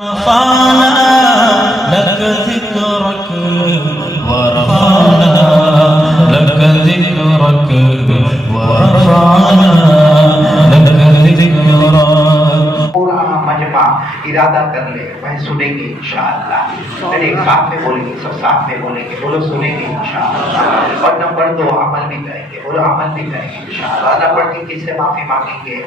رفعنا لك ذكرك ورفعنا لك ذكرك ورفعنا لك ذكرك. پورا مجمع ارادہ کر لے، میں سنیں گے انشاءاللہ. میرے ایک ساتھ میں بولیں گے، سب ساتھ میں بولیں گے، بولو سنیں گے انشاءاللہ. اور نمبر 2 عمل بھی کریں گے، بولو عمل بھی کریں گے انشاءاللہ. نمبر 3 کس سے معافی مانگیں گے؟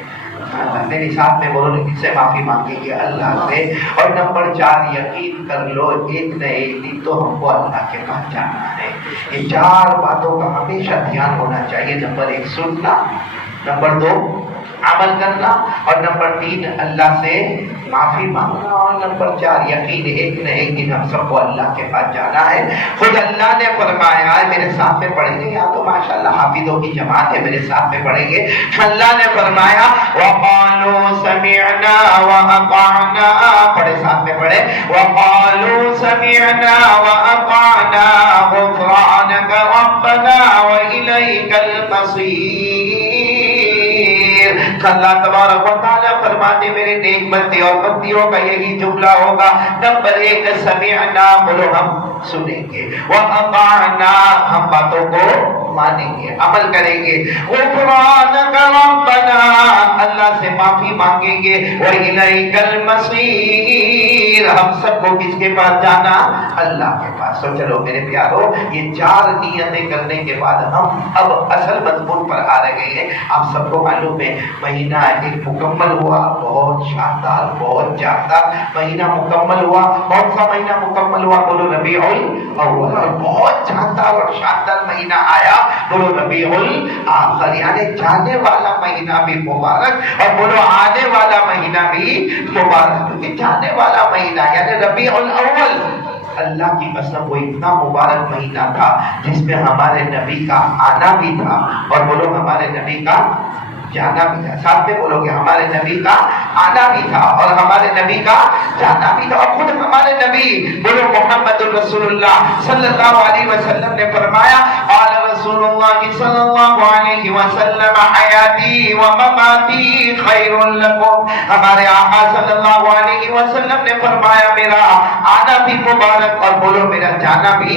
میرے ساتھ میں بولو کس سے معافی مانگیں گے؟ اللہ سے. اور نمبر 4 یقین کر لو ایک نہ ایک دن تو ہم کو اللہ کے پاس جانا ہے. یہ 4 باتوں کا ہمیشہ دھیان ہونا چاہیے. نمبر 1 سننا، نمبر 2 عمل کرنا، اور نمبر 3 اللہ سے معافی مانگنا، اور نمبر 4 یقین ایک نہ ایک دن ہم سب کو اللہ کے پاس جانا ہے. خود اللہ نے فرمایا ہے، میرے ساتھ میں پڑھیں گے، یا تو ماشاءاللہ حافظوں کی جماعت ہے، میرے ساتھ میں پڑھیں گے. اللہ نے فرمایا وَقَالُوا سَمِعْنَا وَأَطَعْنَا، پڑھے ساتھ میں پڑھے وَقَالُوا سَمِعْنَا وَأَطَعْنَا غُفْرَانَكَ رَبَّنَا وَإِلَيْكَ الْمَصِيرُ. اللہ تبارک و تعالیٰ فرماتے میرے نیک بندے اور بندیوں کا یہی جملہ ہوگا. نمبر 1 سمعنا، بولو ہم سنیں گے، وَأَطَعْنَا ہم باتوں کو مانیں گے، عمل کریں گے، غفرانک ربنا اللہ سے معافی مانگیں گے، وَإِلَيْكَ الْمَصِيرُ ہم سب کو کس کے پاس جانا؟ اللہ کے پاس. تو چلو میرے پیارو، یہ 4 نیتیں کرنے کے بعد ہم اب اصل مضمون پر آ رہے ہیں. آپ سب کو معلوم ہے مہینہ ایک مکمل ہوا، بہت شاندار، بہت جاندار مہینہ مکمل ہوا. کون سا مہینہ مکمل ہوا؟ بولو ربیع الاول. بہت جاندار اور شاندار مہینہ آیا، بولو ربیع الاخر. یعنی جانے والا مہینہ بھی مبارک، اور بولو آنے والا مہینہ بھی مبارک. کیونکہ جانے والا مہینہ یعنی ربیع الاول، اللہ کی قسم وہ اتنا مبارک مہینہ تھا جس میں ہمارے نبی کا آنا بھی تھا، اور بولو ہمارے نبی کا جانا بھی تھا. ساتھ میں بولو کہ ہمارے نبی کا آنا بھی تھا اور ہمارے نبی کا جانا بھی تھا. اور خود ہمارے نبی بولو محمد الرسول اللہ صلی اللہ علیہ وسلم نے فرمایا، قال رسول اللہ صلی اللہ علیہ وسلم حیاتی و مماتی خیر لکم. ہمارے آقا صلی اللہ علیہ وسلم نے فرمایا میرا آنا بھی مبارک اور بولو میرا جانا بھی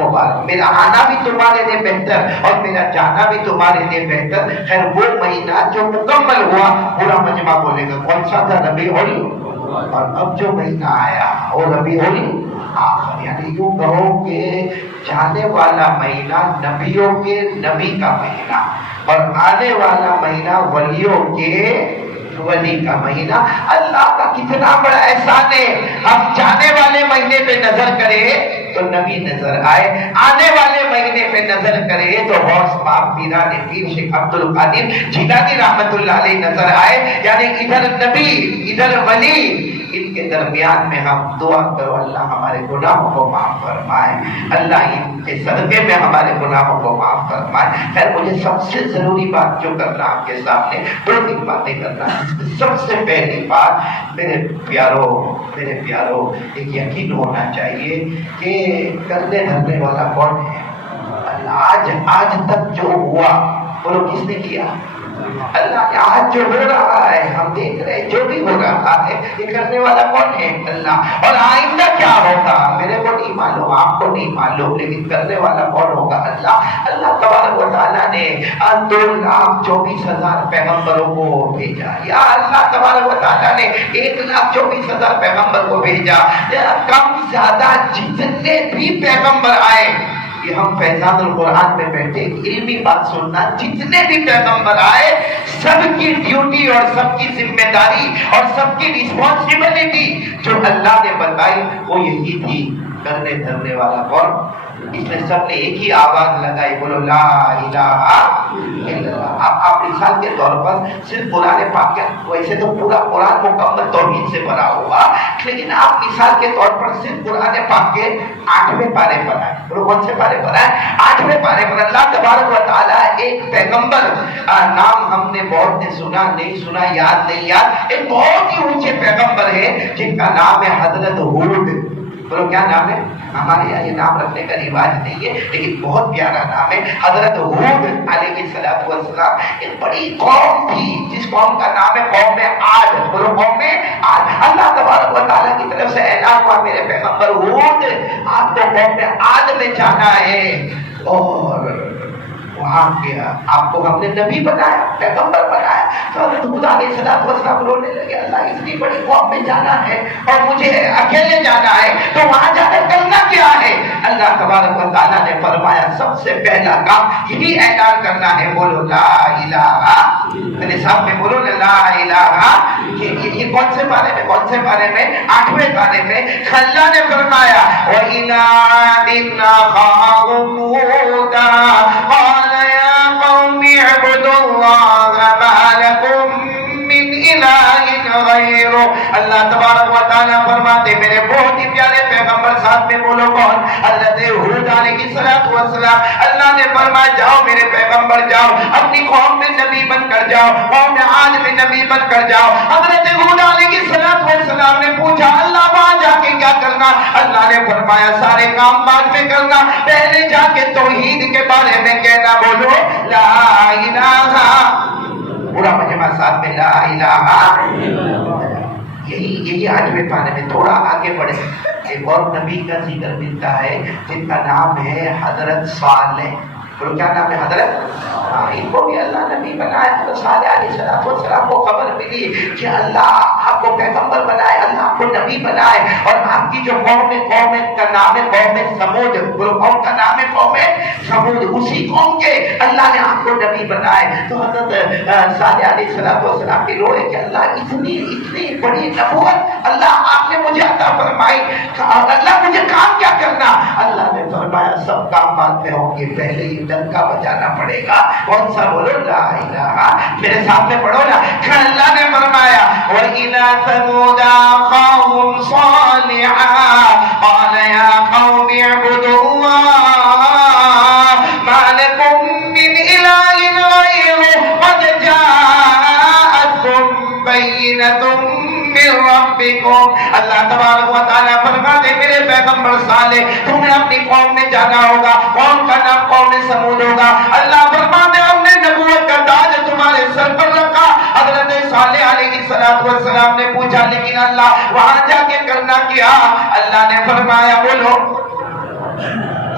مبارک. میرا آنا بھی تمہارے لیے بہتر اور میرا جانا بھی تمہارے لیے بہتر. خیر وہ مہینہ جو مکمل ہوا، پورا مجمع بولے گا کون سا تھا؟ ربیع الاول. اور اب جو مہینہ آیا وہ ربیع الاخر. یعنی یوں کہو کہ جانے والا مہینہ نبیوں کے نبی کا مہینہ، اور آنے والا مہینہ ولیوں کے ولی کا مہینہ. اللہ کا کتنا بڑا احسان ہے. ہم جانے والے مہینے پہ نظر کریں تو نبی نظر آئے، آنے والے مہینے پہ نظر کرے تو غوث پاک پیران پیر شیخ عبد القادر جیلانی رحمت اللہ علیہ نظر آئے. یعنی ادھر نبی ادھر ولی، ان کے درمیان میں ہم دعا کرو اللہ ہمارے گناہوں کو معاف فرمائے، اللہ ان کے صدقے میں ہمارے گناہوں کو معاف فرمائے. خیر مجھے سب سے ضروری بات جو کرنا آپ کے سامنے 2-3 باتیں کرنا. سب سے پہلی بات میرے پیارو ایک یقین ہونا چاہیے کہ کرنے دھرنے والا کون ہے؟ آج تک جو ہوا بولو کس نے کیا؟ اللہ نے. آج جو ہو رہا ہے ہم دیکھ رہے ہیں، جو بھی ہو رہا ہے یہ کرنے والا کون ہے؟ اللہ. اور آئندہ کیا ہوگا میرے کو نہیں معلوم، آپ کو نہیں معلوم، لیکن کرنے والا کون ہوگا؟ اللہ. اللہ تبارک و تعالیٰ نے 2,24,000 پیغمبروں کو بھیجا. یا اللہ تبارک و تعالیٰ نے 1,24,000 پیغمبر کو بھیجا. کم زیادہ جتنے بھی پیغمبر آئے، یہ ہم فیضان القرآن میں بیٹھے علمی بات سننا، جتنے بھی پیغمبر آئے سب کی ڈیوٹی اور سب کی ذمہ داری اور سب کی رسپانسبلٹی جو اللہ نے بتائی وہ یہی تھی. کرنے دھرنے والا کون؟ اس میں سب نے ایک ہی آواز لگائی، بولو لا الہ الا اللہ. آپ مثال کے طور پر صرف قرآن پاک کے، ویسے تو پورا قرآن مکمل توحید سے بھرا ہوا، لیکن آپ مثال کے طور پر صرف قرآن پاک کے 8ویں پارے پر آئے. بولو کون سے پارے پر آئے؟ 8ویں پارے پر. اللہ تبارک و تعالیٰ ایک پیغمبر، نام ہم نے بہت نے سنا نہیں سنا، یاد نہیں یاد، ایک بہت ہی اونچے پیغمبر ہے جن کا نام ہے حضرت ہود. بولو کیا نام ہے؟ ہمارے یہاں یہ نام رکھنے کا رواج نہیں ہے، لیکن بہت پیارا نام ہے۔ حضرت ہود علیہ السلام ایک بڑی قوم تھی جس قوم کا نام ہے قوم عاد۔ بولو قوم عاد۔ اللہ تبارک و تعالیٰ کی طرف سے اعلان ہوا میرے پیغمبر ہود آپ کو قوم عاد میں جانا ہے، اور وہاں کیا آپ کو ہم نے نبی بنایا، پیغمبر بنایا۔ تو حضرت ہود علیہ السلام رونے لگے، اللہ اتنی بڑی قوم میں جانا ہے اور مجھے اکیلے جانا ہے، تو وہاں جا کر کرنا کیا ہے؟ اللہ تبارک و تعالیٰ نے فرمایا سب سے پہلا کام یہی اعلان کرنا ہے، بولو لا الہ، میرے سامنے بولو لا الہ۔ یہ کون سے بارے میں؟ کون سے بارے میں؟ 8ویں بارے میں۔ اللہ نے فرمایا وَإِلَىٰ عَادٍ أَخَاهُمْ هُودًا قَالَ يَا قَوْمِ اعْبُدُوا اللَّهَ مَا لَكُم مِّنْ إِلَٰهٍ غَيْرُهُ۔ اللہ تبارک و تعالیٰ فرماتے میرے بہت ہی پیارے پیغمبر ساتھ میں بولو کون؟ حضرت ہود علیہ السلام۔ اللہ نے فرمایا جاؤ میرے پیغمبر جاؤ، اپنی قوم میں نبی بن کر جاؤ، قوم عاد میں نبی بن کر جاؤ۔ حضرت ہود علیہ السلام نے پوچھا اللہ وہاں جا کے کیا کرنا؟ اللہ نے فرمایا سارے کام بعد میں کرنا، پہلے جا کے توحید کے بارے میں کہنا، بولو لا الہ۔ پورا مجمع ساتھ میں لا الہ۔ یہی 8ویں پارے میں تھوڑا آگے بڑھے ایک اور نبی کا ذکر ملتا ہے جن کا نام ہے حضرت صالح۔ بولو کیا نام ہے؟ حضرت، ان کو بھی اللہ نبی بنایا۔ حضرت صالح علیہ السلام کو خبر ملی کہ اللہ آپ کو پیغمبر بنائے، اللہ آپ کو نبی بنائے، اور آپ کی جو قوم کا نام ہے قوم سمود۔ بولو قوم کا نام ہے قوم سمود، اسی قوم کے اللہ نے آپ کو نبی بنائے۔ تو حضرت صالح علیہ السلام کے روئے کہ اللہ اتنی بڑی نبوت اللہ آپ نے مجھے عطا فرمائی، اللہ مجھے کام کیا کرنا؟ اللہ نے فرمایا سب کام بعد میں ہوں گے، پہلے ہی ڈنکا بجانا پڑے گا۔ کون سا؟ بولو لا الہ۔ میرے سامنے پڑھو نا۔ اللہ نے فرمایا وَإِلَىٰ ثَمُودَ أَخَاهُمْ صَالِحًا قَالَ يَا قَوْمِ اعْبُدُوا اللَّهَ مَا لَكُم مِّنْ إِلَٰهٍ غَيْرُهُ قَدْ جَاءَتْكُم بَيِّنَةٌ من ربکم۔ اللہ تبارک و تعالیٰ فرماتے میرے پیغمبر صالح تمہیں اپنی قوم میں جانا ہوگا، قوم کا نام قوم سمود ہوگا۔ اللہ فرماتے ہم نے نبوت کا تاج تمہارے سر پر رکھا۔ حضرت صالح علیہ السلام نے پوچھا لیکن اللہ وہاں جا کے کرنا کیا؟ اللہ نے فرمایا بولو،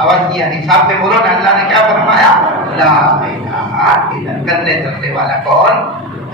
آواز نہیں آنی صاحب میں بولو نا، اللہ نے کیا فرمایا؟ لا الہ۔ کرنے کرنے والا کون؟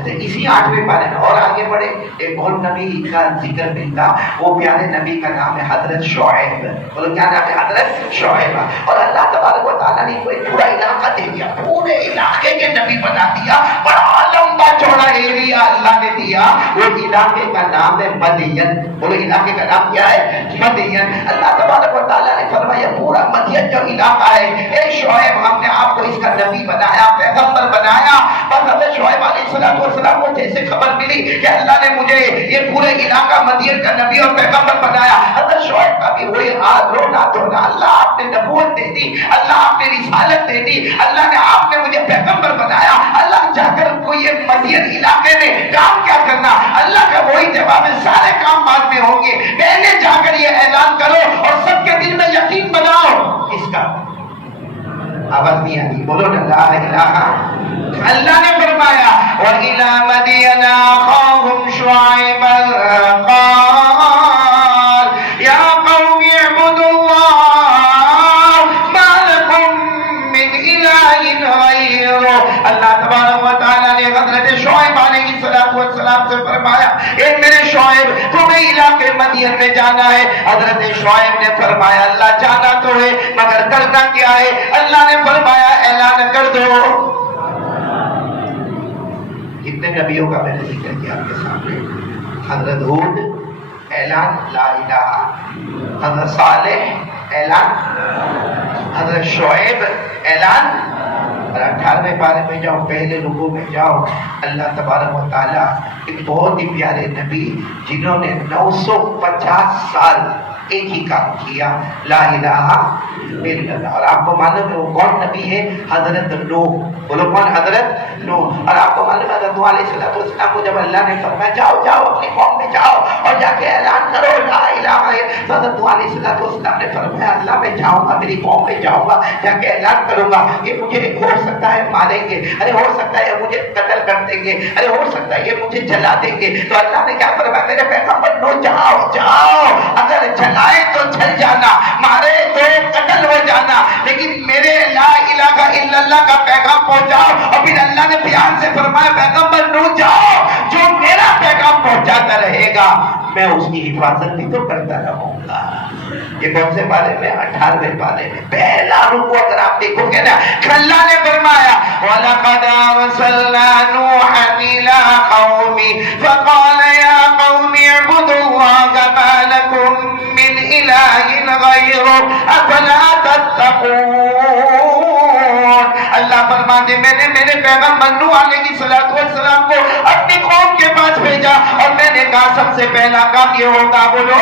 اسی 8ویں پارے میں اور آگے بڑھے ایک اور نبی کا ذکر ملتا، وہ پیارے نبی کا نام ہے حضرت شعیب۔ بولو کیا نام ہے؟ حضرت شعیب۔ اور اللہ تبارک و تعالیٰ نے کوئی پورا علاقہ دے دیا، پورے علاقے کے نبی بنا دیا، بڑا لمبا چوڑا ایریا اللہ نے دیا۔ وہ علاقے کا نام ہے مدین۔ بولو علاقے کا نام کیا ہے؟ مدین۔ اللہ تبارک و تعالیٰ نے فرمایا پورا مدین جو علاقہ ہے، اے شعیب ہم نے آپ کو اس کا نبی بنایا، پیغمبر بنایا۔ بس حضرت شعیب علیہ السلام کو جیسے خبر ملی کہ اللہ نے مجھے یہ پورے علاقہ مدین کا نبی اور پیغمبر بنایا، حضرت شعیب کا بھی وہی حال، رونا دھونا، اللہ آپ نے نبوت دے دی، اللہ آپ نے رسالت دے دی، اللہ نے آپ نے مجھے پیغمبر بنایا، اللہ جا کر کوئی یہ مدین علاقے میں کام کیا کرنا؟ اللہ کا وہی جواب ہے سارے کام بعد میں ہوں گے، پہلے جا کر یہ اعلان کرو اور سب کے دل میں یقین بناؤ اس کا۔ آواز نہیں آئی، بولو نا لا الہ۔ اللہ نے فرمایا وَإِلَىٰ مَدْيَنَ أَخَاهُمْ شُعَيْبًا قَالَ يَا قَوْمِ اعْبُدُوا اللَّهَ مَا لَكُم مِّنْ إِلَٰهٍ غَيْرُهُ۔ اللہ تبارک و تعالیٰ نے حضرت شعیب علیہ السلام سے فرمایا اے میرے شعیب تمہیں علاقے مدین میں جانا ہے۔ حضرت شعیب نے فرمایا اللہ جانا تو ہے مگر کرنا کیا ہے؟ اللہ نے فرمایا اعلان کر دو۔ کتنے نبیوں کا میں نے ذکر کیا آپ کے سامنے؟ حضرت ہود اعلان لا الہ، حضرت صالح اعلان، حضرت شعیب اعلان۔ اور 18ویں پارے میں جاؤ، پہلے رکوع میں جاؤ، اللہ تبارک و تعالیٰ ایک بہت ہی پیارے نبی جنہوں نے 950 سال ایک ہی کام کیا، لا الہ الا اللہ۔ اور آپ کو معلوم ہے وہ کون نبی ہے؟ حضرت نوح۔ بولو کون؟ حضرت نوح۔ اور آپ کو معلوم ہے حضرت نوح علیہ السلام کو جب اللہ نے فرمایا جاؤ جاؤ اپنی قوم میں جاؤ اور جا کے اعلان کرو لا الہ الا اللہ، حضرت نوح علیہ السلام نے فرمایا اللہ میں جاؤں گا، میری قوم میں جاؤں گا، جا کے اعلان کروں گا، یہ مجھے ہو سکتا ہے ماریں گے، ارے ہو سکتا ہے مجھے قتل کر دیں گے، ارے ہو سکتا ہے یہ مجھے جلا دیں گے. تو اللہ نے کیا فرمایا میرے پیغمبر نوح جاؤ جاؤ، اگر جلائے تو جل جانا، مارے تو قتل ہو جانا، لیکن میرے لا الہ الا اللہ کا پیغام پہنچاؤ. اور پھر اللہ نے بیان سے فرمایا پیغمبر نوح جاؤ، جو میرا پیغام پہنچاتا رہے گا میں اس کی حفاظت بھی تو کرتا رہوں گا. یہ کون سے پارے میں؟ 18ویں پارے میں پہلا رکوع اگر آپ دیکھو گے نا، اللہ نے فرمایا وَلَقَدْ أَرْسَلْنَا نُوحًا إِلَىٰ قَوْمِهِ فَقَالَ يَا قَوْمِ اعْبُدُوا اللَّهَ مَا لَكُم مِّنْ إِلَٰهٍ غَيْرُهُ أَفَلَا تَتَّقُونَ. اللہ فرماتے میں نے میرے پیغمبر نوح علیہ السلام کو اپنی قوم کے پاس بھیجا اور میں نے کہا سب سے پہلا کام یہ ہوگا، بولو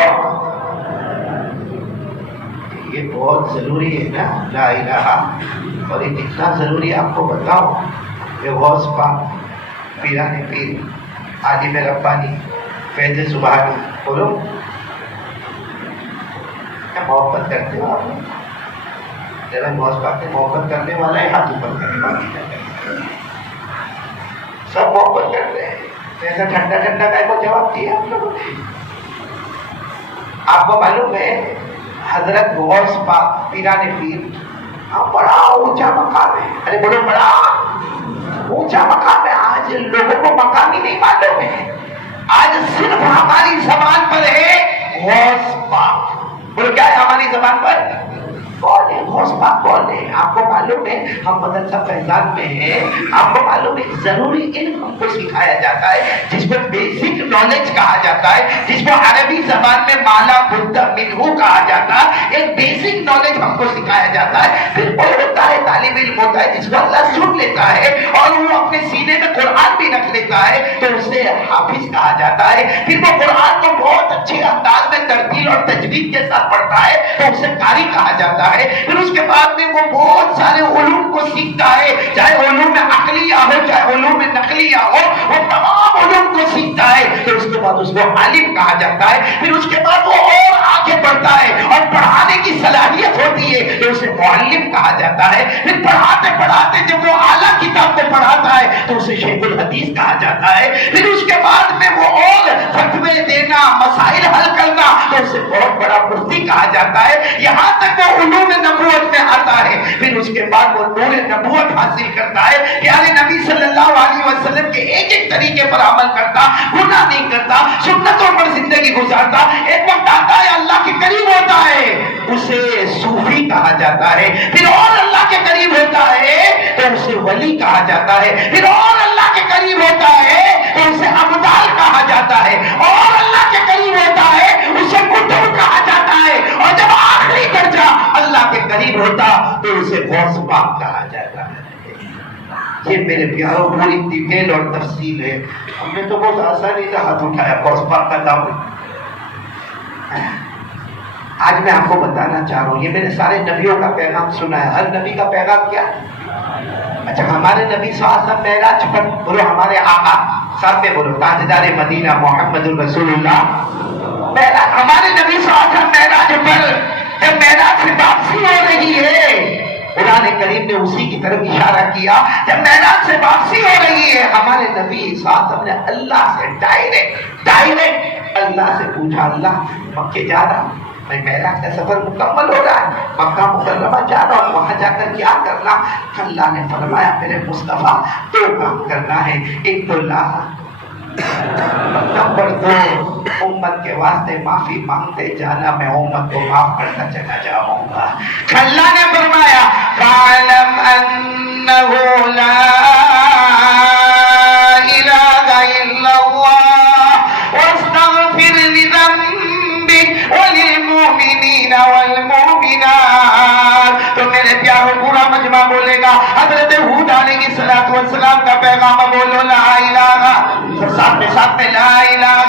یہ بہت ضروری ہے نا لا الہ، اور یہ اتنا ضروری آپ کو بتاؤ کہ غوث پاک پیران پیر عالم ربانی فیض سبحانی، بولو کیا محبت کرتے ہو آپ؟ ذرا غوث پاک سے محبت کرنے والا ہے ہاتھ اوپر کرنے والا ہے، سب محبت کرتے ہیں. ایسا ٹھنڈا ٹھنڈا کا کو جواب دیا آپ لوگوں نے. آپ کو معلوم ہے حضرت غوث پاک پیران پیر بڑا اونچا مقام ہے، ارے بولو بڑا اونچا مقام ہے. آج لوگوں کو مقام ہی نہیں معلوم ہے، آج صرف ہماری زبان پر ہے غوث پاک. بولو کیا ہے ہماری زبان پر؟ کون ہے غوث پاک؟ کون ہے؟ آپ کو معلوم ہے ہم مدرسہ فیضان میں ہیں، آپ کو معلوم ہے ضروری علم ہم کو سکھایا جاتا ہے جس کو بیسک نالج کہا جاتا ہے، جس کو عربی زبان میں مالا بدھ منہو کہا جاتا ہے. ایک بیسک نالج ہم کو سکھایا جاتا ہے. پھر وہ ہوتا ہے طالب علم ہوتا ہے جس کو اللہ سن لیتا ہے اور وہ اپنے سینے میں قرآن بھی رکھ لیتا ہے تو اسے حافظ کہا جاتا ہے. پھر وہ قرآن کو بہت اچھے انداز میں ترتیل اور تجوید کے ساتھ پڑھتا ہے تو اسے قاری کہا جاتا ہے. پھر اس کے بعد میں وہ بہت سارے علوم کو سیکھتا ہے، چاہے علوم عقلیہ ہو چاہے علوم نقلیہ ہو، وہ تمام علوم کو سیکھتا ہے. پھر اس کے بعد اس کو عالم کہا جاتا ہے. پھر اس کے بعد وہ اور آگے بڑھتا ہے اور پڑھانے کی صلاحیت ہوتی ہے تو اسے معلم کہا جاتا ہے. پھر پڑھاتے پڑھاتے جب وہ اعلیٰ کتاب کو پڑھاتا ہے تو اسے شیخ الحدیث کہا جاتا ہے. پھر اس کے بعد میں وہ اور فتوے دینا، مسائل حل کرنا تو اسے بہت بڑا مفتی کہا جاتا ہے. یہاں تک وہ علوم نبوت میں آتا ہے. پھر اس کے بعد وہ نور نبوت حاصل کرتا ہے، پیارے نبی صلی اللہ علیہ وسلم کے ایک ایک طریقے پر عمل کرتا، گناہ نہیں کرتا، سنتوں پر زندگی گزارتا. ایک وقت آتا ہے اللہ کے قریب ہوتا ہے، اسے صوفی کہا جاتا ہے. پھر اور اللہ کے قریب ہوتا ہے تو اسے ولی کہا جاتا ہے. پھر اور اللہ کے قریب ہوتا ہے تو اسے ابدال کہا جاتا ہے. اور اللہ کے قریب ہوتا ہے اسے قطب کہا جاتا ہے. اور جب آخری درجہ اللہ کے قریب ہوتا تو اسے غوث پاک کہا جاتا ہے. یہ میرے پیاروں پوری ڈیٹیل اور تفصیل ہے. ہم نے تو بہت آسانی سے ہاتھ اٹھایا غوث پاک کا نام. آج میں آپ کو بتانا چاہ رہا ہوں، یہ میں نے سارے نبیوں کا پیغام سنا ہے. ہر نبی کا پیغام کیا؟ اچھا ہمارے نبی صلی اللہ علیہ وسلم معراج پر بولو، ہمارے آقا ساتھ میں بولو تاجدار مدینہ محمد الرسول اللہ. ہمارے نبی صلی اللہ علیہ وسلم معراج پر جب معراج سے واپسی ہو رہی ہے، قرآن کریم نے اسی کی طرف اشارہ کیا. جب معراج سے واپسی ہو رہی ہے ہمارے نبی صلی اللہ علیہ وسلم نے اللہ سے ڈائریکٹ اللہ سے پوچھا، اللہ مکے جا رہا ہوں، میں معراج کا سفر مکمل ہو رہا ہے، مکہ مکرمہ جا رہا ہوں، وہاں جا کر کیا کرنا؟ اللہ نے فرمایا میرے مصطفیٰ 2 کام کرنا ہے. ایک تو نمبر 2 امت کے واسطے معافی مانگتے جانا، میں امت کو معاف کرتا چلا جاؤں گا. اللہ نے فرمایا فَاعْلَمْ أَنَّهُ لَا إِلَهَ إِلَّا اللَّهُ وَاسْتَغْفِرْ لِذَنبِكَ وَلِلْمُؤْمِنِينَ وَالْمُؤْمِنَاتِ. تو میرے پیاروں پورا مجمع بولے گا حضرت ہود علیہ السلام کا پیغام بولو لا الہ، ساتھ میں لا الہ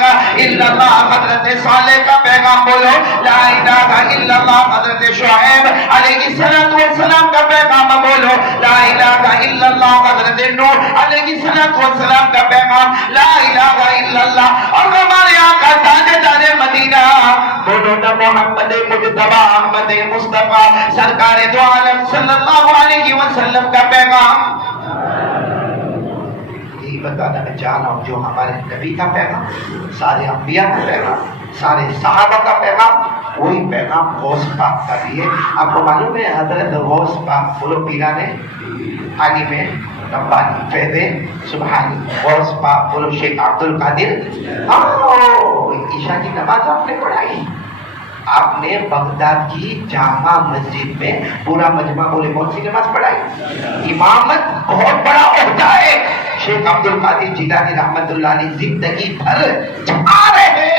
الا اللہ. حضرت صالح کا پیغام بولو لا الہ الا اللہ. حضرت شعیب علیہ السلام کا پیغام بولو لا الہ الا اللہ. حضرت نوح علیہ السلام کا پیغام لا الہ الا اللہ. اور ہمارے آقا تاجدار مدینہ بولو نمو محمد مجتبی احمد مصطفیٰ سرکار دو عالم صلی اللہ علیہ وسلم کا پیغام یہی بتانا میں چاہ رہا ہوں، جو ہمارے نبی کا پیغام، سارے انبیاء کا پیغام، سارے صحابہ کا پیغام، وہی پیغام غوث پاک کا بھی ہے۔ آپ کو معلوم ہے حضرت غوث پاک بولو پیرانے آگے میں ربانی فیض سبحانی غوث پاک بولو شیخ عبد القادر، عشاء کی نماز آپ نے پڑھائی، آپ نے بغداد کی جامع مسجد میں پورا مجمع بولے کون سی نماز پڑھائی؟ امامت بہت بڑا عہدہ ہے۔ شیخ عبد القادر جیلانی رحمت اللہ علیہ زندگی بھر جھا رہے،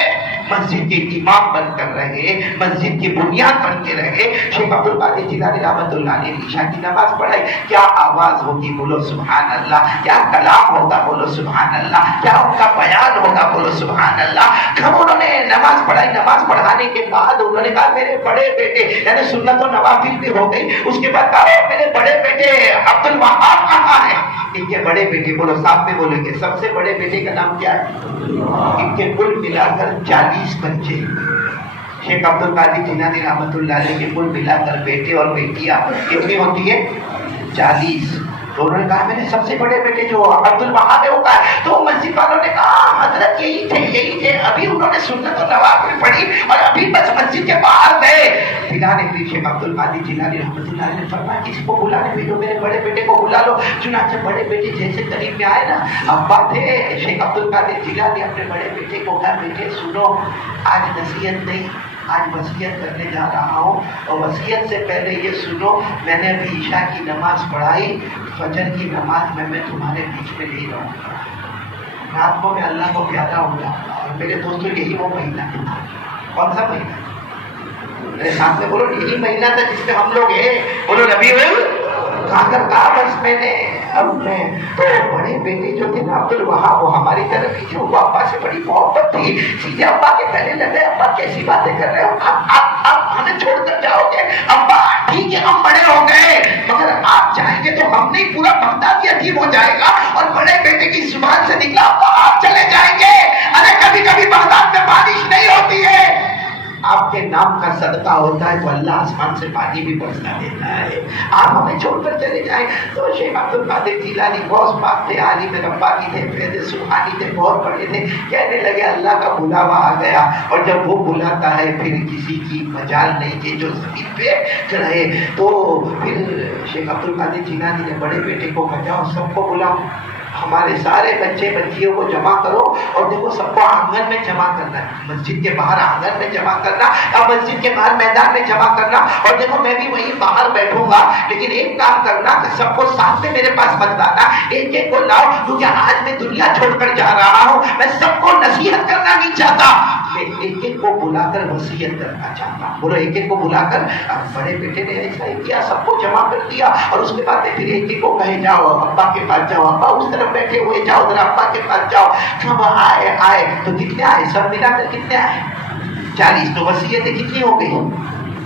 مسجد کے امام بن کر رہے، مسجد کی بنیاد بن کے رہے۔ شیخ عبد القادر جیلانی رحمت اللہ علیہ نے عشاء کی نماز پڑھائی، کیا آواز ہوگی بولو سبحان اللہ، کیا کلام ہوگا بولو سبحان اللہ، کیا ان کا بیان ہوگا بولو سبحان اللہ۔ کب انہوں نے نماز پڑھائی، نماز پڑھانے کے بعد انہوں نے کہا میرے بڑے بیٹے، یعنی سنت و نوافل بھی ہو گئی، اس کے بعد کہا میرے بڑے بیٹے عبد الوہاب کہاں ہے؟ ان کے بڑے بیٹے بولو ساتھ میں بولیں گے، سب سے بڑے بیٹے کا نام کیا ہے؟ ان کے کل ملا کر 40 بچے۔ شیخ عبد القادر جیلانی رحمت اللہ علیہ کے کل ملا کر بیٹے اور بیٹیاں کتنی ہوتی ہے؟ 40۔ تو انہوں نے کہا میں نے سب سے بڑے بیٹے جو عبد الوہاب ہے وہ کہا، تو مسجد والوں نے کہا حضرت یہی تھے، ابھی انہوں نے سنت و نوافل پڑھی اور ابھی بس مسجد کے باہر گئے۔ پھر شیخ عبد القادر جیلانی رحمۃ اللہ علیہ نے فرمایا کسی کو بلانے بھیجو، میرے بڑے بیٹے کو بلا لو۔ چنانچہ بڑے بیٹے جیسے قریب میں آئے نا، ابا تھے شیخ عبد القادر جیلانی اپنے بڑے بیٹے کو کہا بیٹے سنو، آج نصیحت نہیں، آج وصیت کرنے جا رہا ہوں، اور وصیت سے پہلے یہ سنو، میں نے ابھی عشاء کی نماز پڑھائی، فجر کی نماز میں تمہارے بیچ میں نہیں رہوں گا، رات کو میں اللہ کو پیارا ہو جاؤں گا۔ اور میرے دوستوں یہی وہ مہینہ ہے، کون سا مہینہ؟ میرے سامنے بولو یہی مہینہ تھا جس میں ہم لوگ ہیں، بولو ربیع کہا بس میں نے اب میں تو بڑے بیٹے جو تھے عبد الوہاب وہ ہماری طرف ہی تھے، وہ ابا سے بڑی محبت تھی، سیدھے ابا کے پہلے لگے ابا کیسی باتیں کر رہے ہو، آپ ہمیں چھوڑ کر جاؤ گے؟ ابا ٹھیک ہے ہم بڑے ہو گئے مگر آپ جائیں گے تو ہم نہیں پورا بغداد یتیم ہو جائے گا۔ اور بڑے بیٹے کی زبان سے نکلا ابا آپ چلے جائیں گے، ارے کبھی کبھی بغداد میں بارش نہیں ہوتی ہے، آپ کے نام کا صدقہ ہوتا ہے تو اللہ آسمان سے پانی بھی برسا دیتا ہے، آپ ہمیں چھوڑ کر چلے جائیں۔ تو شیخ عبد القادر جیلانی غوث پاک تھے، عالم ربانی تھے، فیض سبحانی تھے، بہت بڑے تھے، کہنے لگے اللہ کا بلاوا آ گیا، اور جب وہ بلاتا ہے پھر کسی کی مجال نہیں کہ جو زمین پہ رہے۔ تو پھر شیخ عبد القادر جیلانی نے بڑے بیٹے کو کہا جاؤ سب کو بلاؤ، ہمارے سارے بچے بچیوں کو جمع کرو، اور دیکھو سب کو آنگن میں جمع کرنا ہے، مسجد کے باہر آنگن میں جمع کرنا، اور مسجد کے باہر میدان میں جمع کرنا، اور دیکھو میں بھی وہیں باہر بیٹھوں گا، لیکن ایک کام کرنا کہ سب کو ساتھ میں میرے پاس مت لانا، ایک ایک کو لاؤ، کیونکہ آج میں دنیا چھوڑ کر جا رہا ہوں، میں سب کو نصیحت کرنا نہیں چاہتا، میں ایک ایک کو بلا کر وصیت کرنا چاہتا ہوں۔ بولو ایک ایک کو بلا کر، بڑے بیٹے نے ایسا ہی کیا، سب کو جمع کر دیا، اور اس کے بعد پھر ایک ایک کو کہے جاؤ ابا کے پاس جاؤ، ابا اس طرف بیٹھے ہوئے جاؤ ذرا ابا کے پاس جاؤ۔ کب آئے تو کتنے آئے، سب ملا کر کتنے آئے؟ 40۔ تو وصیتیں کتنی ہو گئی؟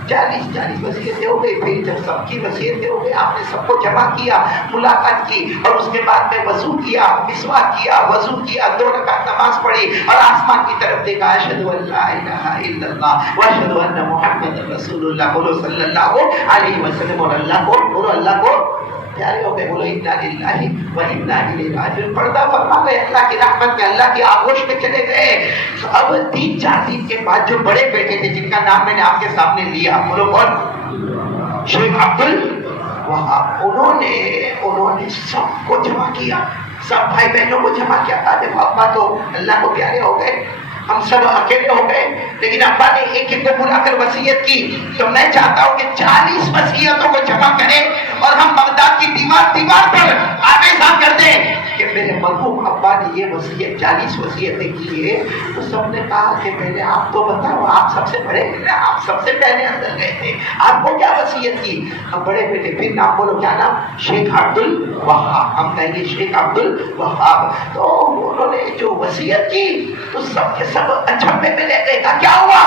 40 وصیتیں ہو گئی۔ پھر جب سب کی وصیتیں ہو گئی آپ نے سب کو جمع کیا، ملاقات کی، اور اس کے بعد میں وضو کیا، مسواک کیا، وضو کیا، 2 رکعت نماز پڑھی، اور آسمان کی طرف دیکھا، اشہد ان لا الہ الا اللہ واشہد ان محمد رسول اللہ، بولو صلی اللہ علیہ وسلم، اور اللہ کو بولو، اللہ کو پیارے ہو گئے، بولو انا للہ و انا الیہ راجعون، پردہ فرما گئے اللہ کی رحمت میں، اللہ کی آغوش میں چلے گئے۔ اب 3-4 دن کے بعد جو بڑے بیٹے تھے جن کا نام میں نے آپ کے سامنے لیا، بولو کون؟ شیخ عبد الوہاب، انہوں نے سب کو جمع کیا، سب بھائی بہنوں کو جمع کیا تھا۔ دیکھو ابا تو اللہ کو پیارے ہو گئے، ہم سب اکیلے ہو گئے، لیکن ابا نے ایک ایک کو بلا کر وصیت کی، تو میں چاہتا ہوں کہ 40 وصیتوں کو جمع کریں اور ہم بغداد کی دیوار پر آویزان کر دیں کہ میرے مرحوم ابا نے یہ وصیت 40 وصیتیں کی ہے۔ تو سب نے کہا کہ پہلے آپ تو بتاؤ، آپ سب سے بڑے ہیں، آپ سب سے پہلے اندر گئے تھے، آپ کو کیا وصیت کی؟ ہم بڑے بیٹے، پھر نام بولو، کیا نام؟ شیخ عبد الوہاب، ہم کہیں گے شیخ عبد الوہاب۔ تو انہوں نے جو وصیت کی تو سب کے سب اچھبے میں لے گئے، کہا کیا ہوا؟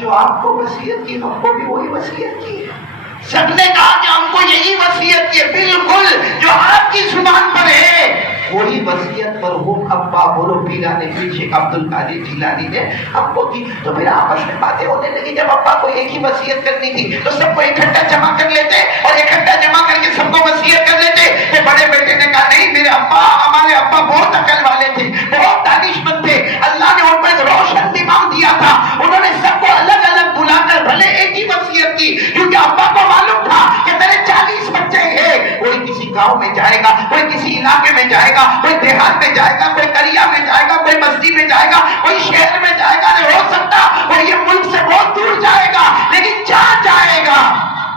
جو آپ کو وصیت کی ہم کو بھی وہی وصیت کی ہے۔ سب نے کہا کہ ہم کو یہی وصیت کی، بالکل جو آپ کی زبان پر ہے وہی وصیت مرحوم ابا بولو پیرانے پیر شیخ عبد القادر جیلانی نے ہم کو کی۔ تو پھر آپس میں باتیں ہونے لگی جب ابا کو ایک ہی وصیت کرنی تھی تو سب کو اکٹھا جمع کر لیتے اور اکٹھا جمع کر کے سب کو وصیت کر لیتے. کہ بڑے بیٹے نے کہا نہیں, میرے ابا, ہمارے ابا بہت عقل والے تھے, بہت دانشمند تھے, اللہ نے ان کو ایک روشن دماغ دیا تھا, انہوں نے سب کو الگ الگ بلا کر بھلے ایک ہی وصیت کی, کیونکہ ابا کو معلوم تھا کہ میرے 40 بچے ہیں, کوئی کسی گاؤں میں جائے گا, کوئی کسی علاقے میں جائے گا, کوئی دیہات میں جائے گا, کوئی دریا میں جائے گا, کوئی بستی میں جائے گا, کوئی شہر میں جائے گا, نہیں ہو سکتا کوئی یہ ملک سے بہت دور جائے گا, لیکن جہاں جائے گا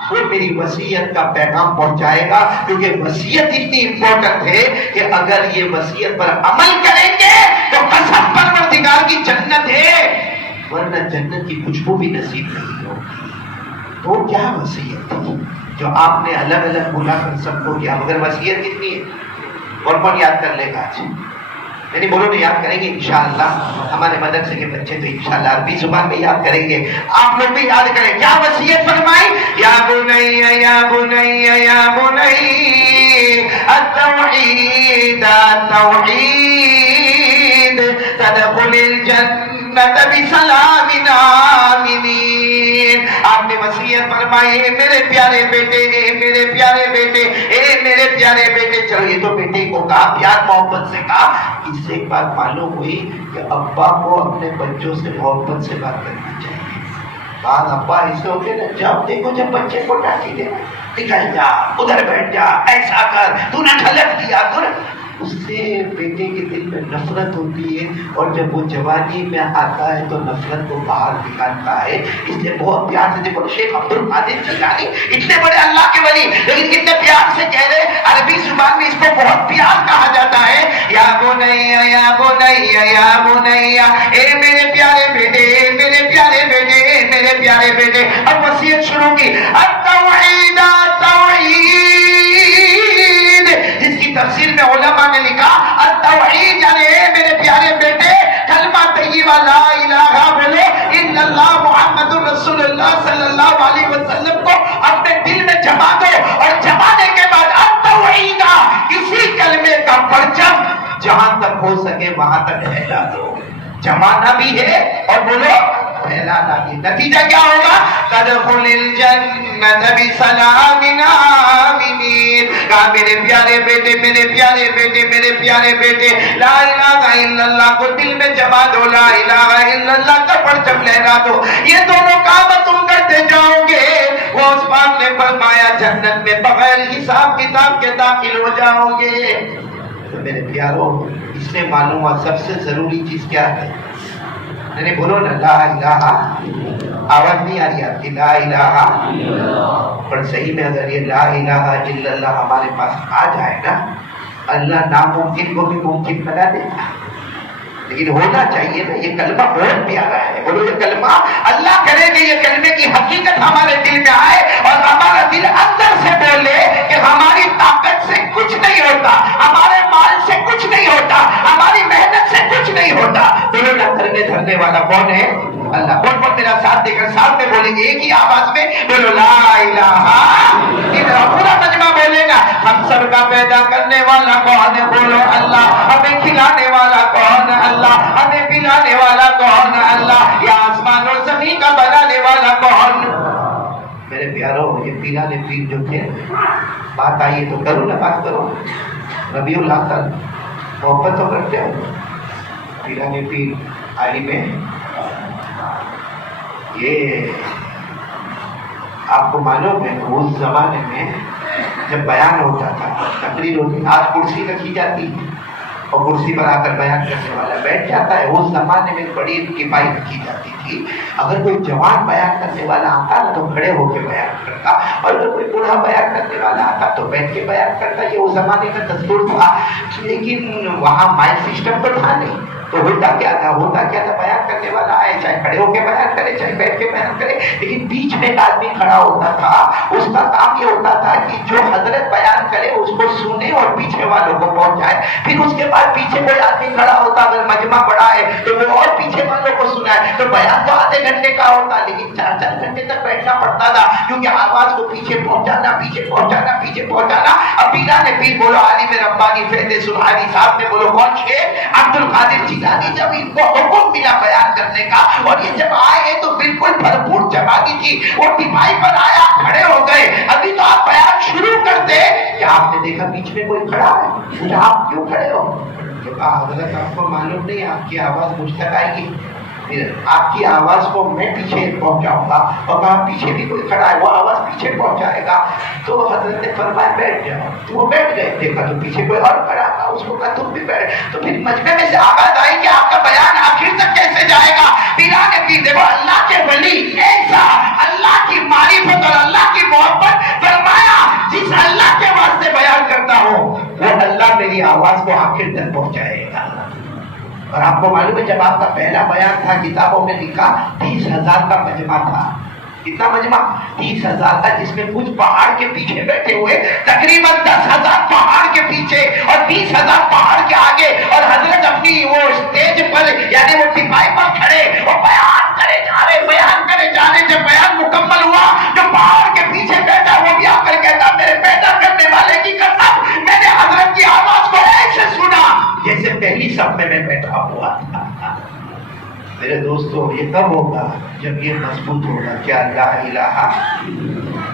وہ میری وصیت کا پیغام پہنچائے گا, کیونکہ وصیت اتنی امپورٹنٹ ہے کہ اگر یہ وصیت پر عمل کریں گے تو قسم پروردگار کی جنت ہے, ورنہ جنت کی خوشبو بھی نصیب نہیں ہوگی. تو کیا وصیت تھی جو آپ نے الگ الگ بلا کر سب کو کیا, مگر وصیت کتنی ہے؟ اور کون یاد کر لے گا آج؟ یعنی بولو نہیں یاد کریں گے انشاءاللہ. ہمارے مدرسے کے بچے تو انشاءاللہ عربی زبان میں یاد کریں گے, آپ لوگ بھی یاد کریں. کیا وصیت فرمائی؟ یا بنی یا بنی یا بنی التوحید التوحید تدخل الجنت بسلام آمنین. آپ نے وصیت فرمائی, اے میرے پیارے بیٹے, اے میرے پیارے بیٹے, اے میرے پیارے بیٹے. چلو یہ تو بیٹے کو کہا, پیار محبت سے کہا. اس سے ایک بات معلوم ہوئی کہ ابا کو اپنے بچوں سے محبت سے بات کرنی چاہیے. بعد ابا ایسے ہوتے نا, جب دیکھو جب بچے کو ڈانٹی دے, نکل جا, ادھر بیٹھ جا, ایسا کر, تو نے غلط کیا, اس سے بیٹے کے دل میں نفرت ہوتی ہے, اور جب وہ جوانی میں آتا ہے تو نفرت کو باہر نکالتا ہے. اس لیے بہت پیار سے دیکھو, شیخ عبد القادر جیلانی اتنے بڑے اللہ کے ولی, لیکن کتنے پیار سے کہہ رہے, عربی زبان میں اس کو بہت پیار کہا جاتا ہے. یا بنیا یا بنیا یا بنیا, اے میرے پیارے بیٹے, اے میرے پیارے بیٹے, اے میرے پیارے بیٹے. اب وصیت شروع کی, التوحید التوحید, جس کی تفسیر میں علماء نے لکھا التوحید یعنی اے میرے پیارے بیٹے کلمہ طیبہ لا الہ بولو الا اللہ محمد رسول اللہ صلی اللہ علیہ وسلم کو اپنے دل میں جما دو, اور جمانے کے بعد التوحید اسی کلمے کا پرچم جہاں تک ہو سکے وہاں تک پھیلا دو. جمانا بھی ہے اور بولو پھیلانا بھی. نتیجہ کیا ہوگا؟ تدخل الجنت بسلام آمنین. کہا میرے پیارے بیٹے, میرے پیارے بیٹے, میرے پیارے بیٹے, لا الہ الا اللہ کو دل میں جما دو, لا الہ الا اللہ کا پرچم لہرا دو. یہ دونوں کام تم کرتے جاؤ گے, وہ عثمان نے فرمایا جنت میں بغیر حساب کتاب کے داخل ہو جاؤ گے. تو میرے پیاروں, اس سے معلوم ہوا سب سے ضروری چیز کیا ہے. نہیں بولو نا لا الہ, آواز نہیں آ رہی آپ کی, لا الہ. پر صحیح میں اگر یہ لا الہ الا اللہ ہمارے پاس آ جائے نا, اللہ ناممکن کو بھی ممکن بنا دے گا. لیکن ہونا چاہیے نا, یہ کلمہ بہت پیارا ہے. بولو یہ کلمہ, اللہ کرے کہ یہ کلمے کی حقیقت ہمارے دل میں آئے اور ہمارا دل اندر سے بولے کہ ہماری طاقت سے کچھ نہیں ہوتا, ہمارے مال سے کچھ نہیں ہوتا, ہماری محنت سے کچھ نہیں ہوتا. بولو نا کرنے دھرنے والا کون ہے؟ اللہ. کون کون میرا ساتھ دے کر ساتھ میں بولیں گے ایک ہی آواز میں, بولو لا الہ. پورا مجمع بولے گا. ہم سب کا پیدا کرنے والا کون ہے؟ بولو اللہ. ہمیں کھلانے والا کون ہے؟ اللہ. ہمیں پلانے والا کون ہے؟ اللہ. یا آسمان اور زمین کا بنانے والا کون؟ میرے پیاروں, یہ پلانے پیر جو تھے, بات آئیے تو کرو نا, بات کرو. ربیع اللہ کا محبت تو کرتے ہو. پلانے پیر عالم میں یہ آپ کو معلوم ہے اس زمانے میں جب بیان ہوتا تھا, تقریر ہوتی, آج کرسی رکھی جاتی اور کرسی پر آ کر بیان کرنے والا بیٹھ جاتا ہے. اس زمانے میں بڑی کفایت رکھی جاتی تھی. اگر کوئی جوان بیان کرنے والا آتا تو کھڑے ہو کے بیان کرتا, اور اگر کوئی بوڑھا بیان کرنے والا آتا تو بیٹھ کے بیان کرتا. یہ اس زمانے کا دستور تھا. لیکن وہاں مائک سسٹم تو تھا نہیں, تو ہوتا کیا تھا بیان کرنے والا آئے, چاہے کھڑے ہو کے بیان کرے چاہے بیٹھ کے بیان کرے, لیکن بیچ میں ایک آدمی کھڑا ہوتا تھا. اس کا کام یہ ہوتا تھا کہ جو حضرت بیان کرے اس کو سنے اور پیچھے والوں کو پہنچائے. پھر اس کے بعد پیچھے کوئی آدمی کھڑا ہوتا, اگر مجمع بڑا ہے تو وہ اور پیچھے والوں کو سنائے. تو بیان تو آدھے گھنٹے کا ہوتا, لیکن 4 گھنٹے تک بیٹھنا پڑتا تھا, کیونکہ آواز کو پیچھے پہنچانا, پیچھے پہنچانا, پیچھے پہنچانا. اب پیرا نے پیر بولو عالم ربانی فیض سبحانی صاحب نے بولو کون شیخ عبد القادر جیلانی, جب ان کو حکم ملا بیان کرنے کا اور یہ جب آئے تو بالکل بھرپور کی، وہ ٹپائی پر آیا، کھڑے ہو گئے، ابھی تو آپ بیان شروع کرتے کہ آپ نے دیکھا بیچ میں کوئی کھڑا ہے، پوچھا آپ کیوں کھڑے ہو؟ کہ حضرت آپ کو معلوم نہیں آپ کی آواز مجھ تک آئے گی، پھر آپ کی آواز کو میں پیچھے پہنچاؤں گا، اور کہا پیچھے بھی کوئی کھڑا ہے وہ آواز پیچھے پہنچائے گا۔ تو حضرت نے فرمایا بیٹھ جاؤ، تو وہ بیٹھ گئے، دیکھا تو پیچھے کوئی اور کھڑا تھا، اس کو کہا تم بھی بیٹھ۔ تو پھر مجمع میں سے آواز آئی کہ آپ کا بیان آخر تک کیسے جائے گا؟ پیرا نے بھی دیکھو اللہ کے ولی ایسا اللہ کی معرفت اور اللہ کی محبت، فرمایا جس اللہ کے واسطے بیان کرتا ہوں وہ اللہ میری آواز کو آخر تک پہنچائے گا۔ اور آپ کو معلوم ہے جب آپ کا پہلا بیان تھا کتابوں میں لکھا 30,000 کا مجمع تھا، کتنا مجمع؟ 30,000 کا، جس میں کچھ پہاڑ کے پیچھے بیٹھے ہوئے تقریباً 10,000 پہاڑ کے پیچھے اور 20,000 پہاڑ کے آگے، اور حضرت اپنی وہ اسٹیج پر یعنی وہ ٹپائی پر کھڑے وہ بیان کرے جا رہے، بیان کرے جا رہے۔ جب بیان مکمل ہوا جو پہاڑ کے پیچھے بیٹھا وہ بھی آ کر کہتا میرے پیدا کرنے والے کی قسم میں نے حضرت کی آواز کو ایسے سنا جیسے پہلی صف میں بیٹھا ہوا تھا۔ میرے دوستو یہ کب ہوگا؟ جب یہ مضبوط ہوگا۔ کیا لا الہ،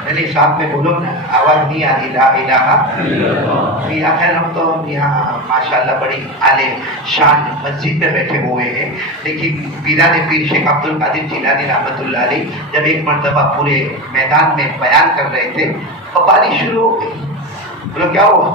میرے ساتھ میں بولو نا، آواز نہیں آ رہی، لا الہ۔ میاں خیر ہم تو یہاں ماشاءاللہ بڑی عالی شان مسجد میں بیٹھے ہوئے ہیں، لیکن پیران پیر شیخ عبد القادر جیلانی رحمۃ اللہ علیہ جب ایک مرتبہ پورے میدان میں بیان کر رہے تھے اور بارش شروع ہو گئی۔ بولو کیا ہوا؟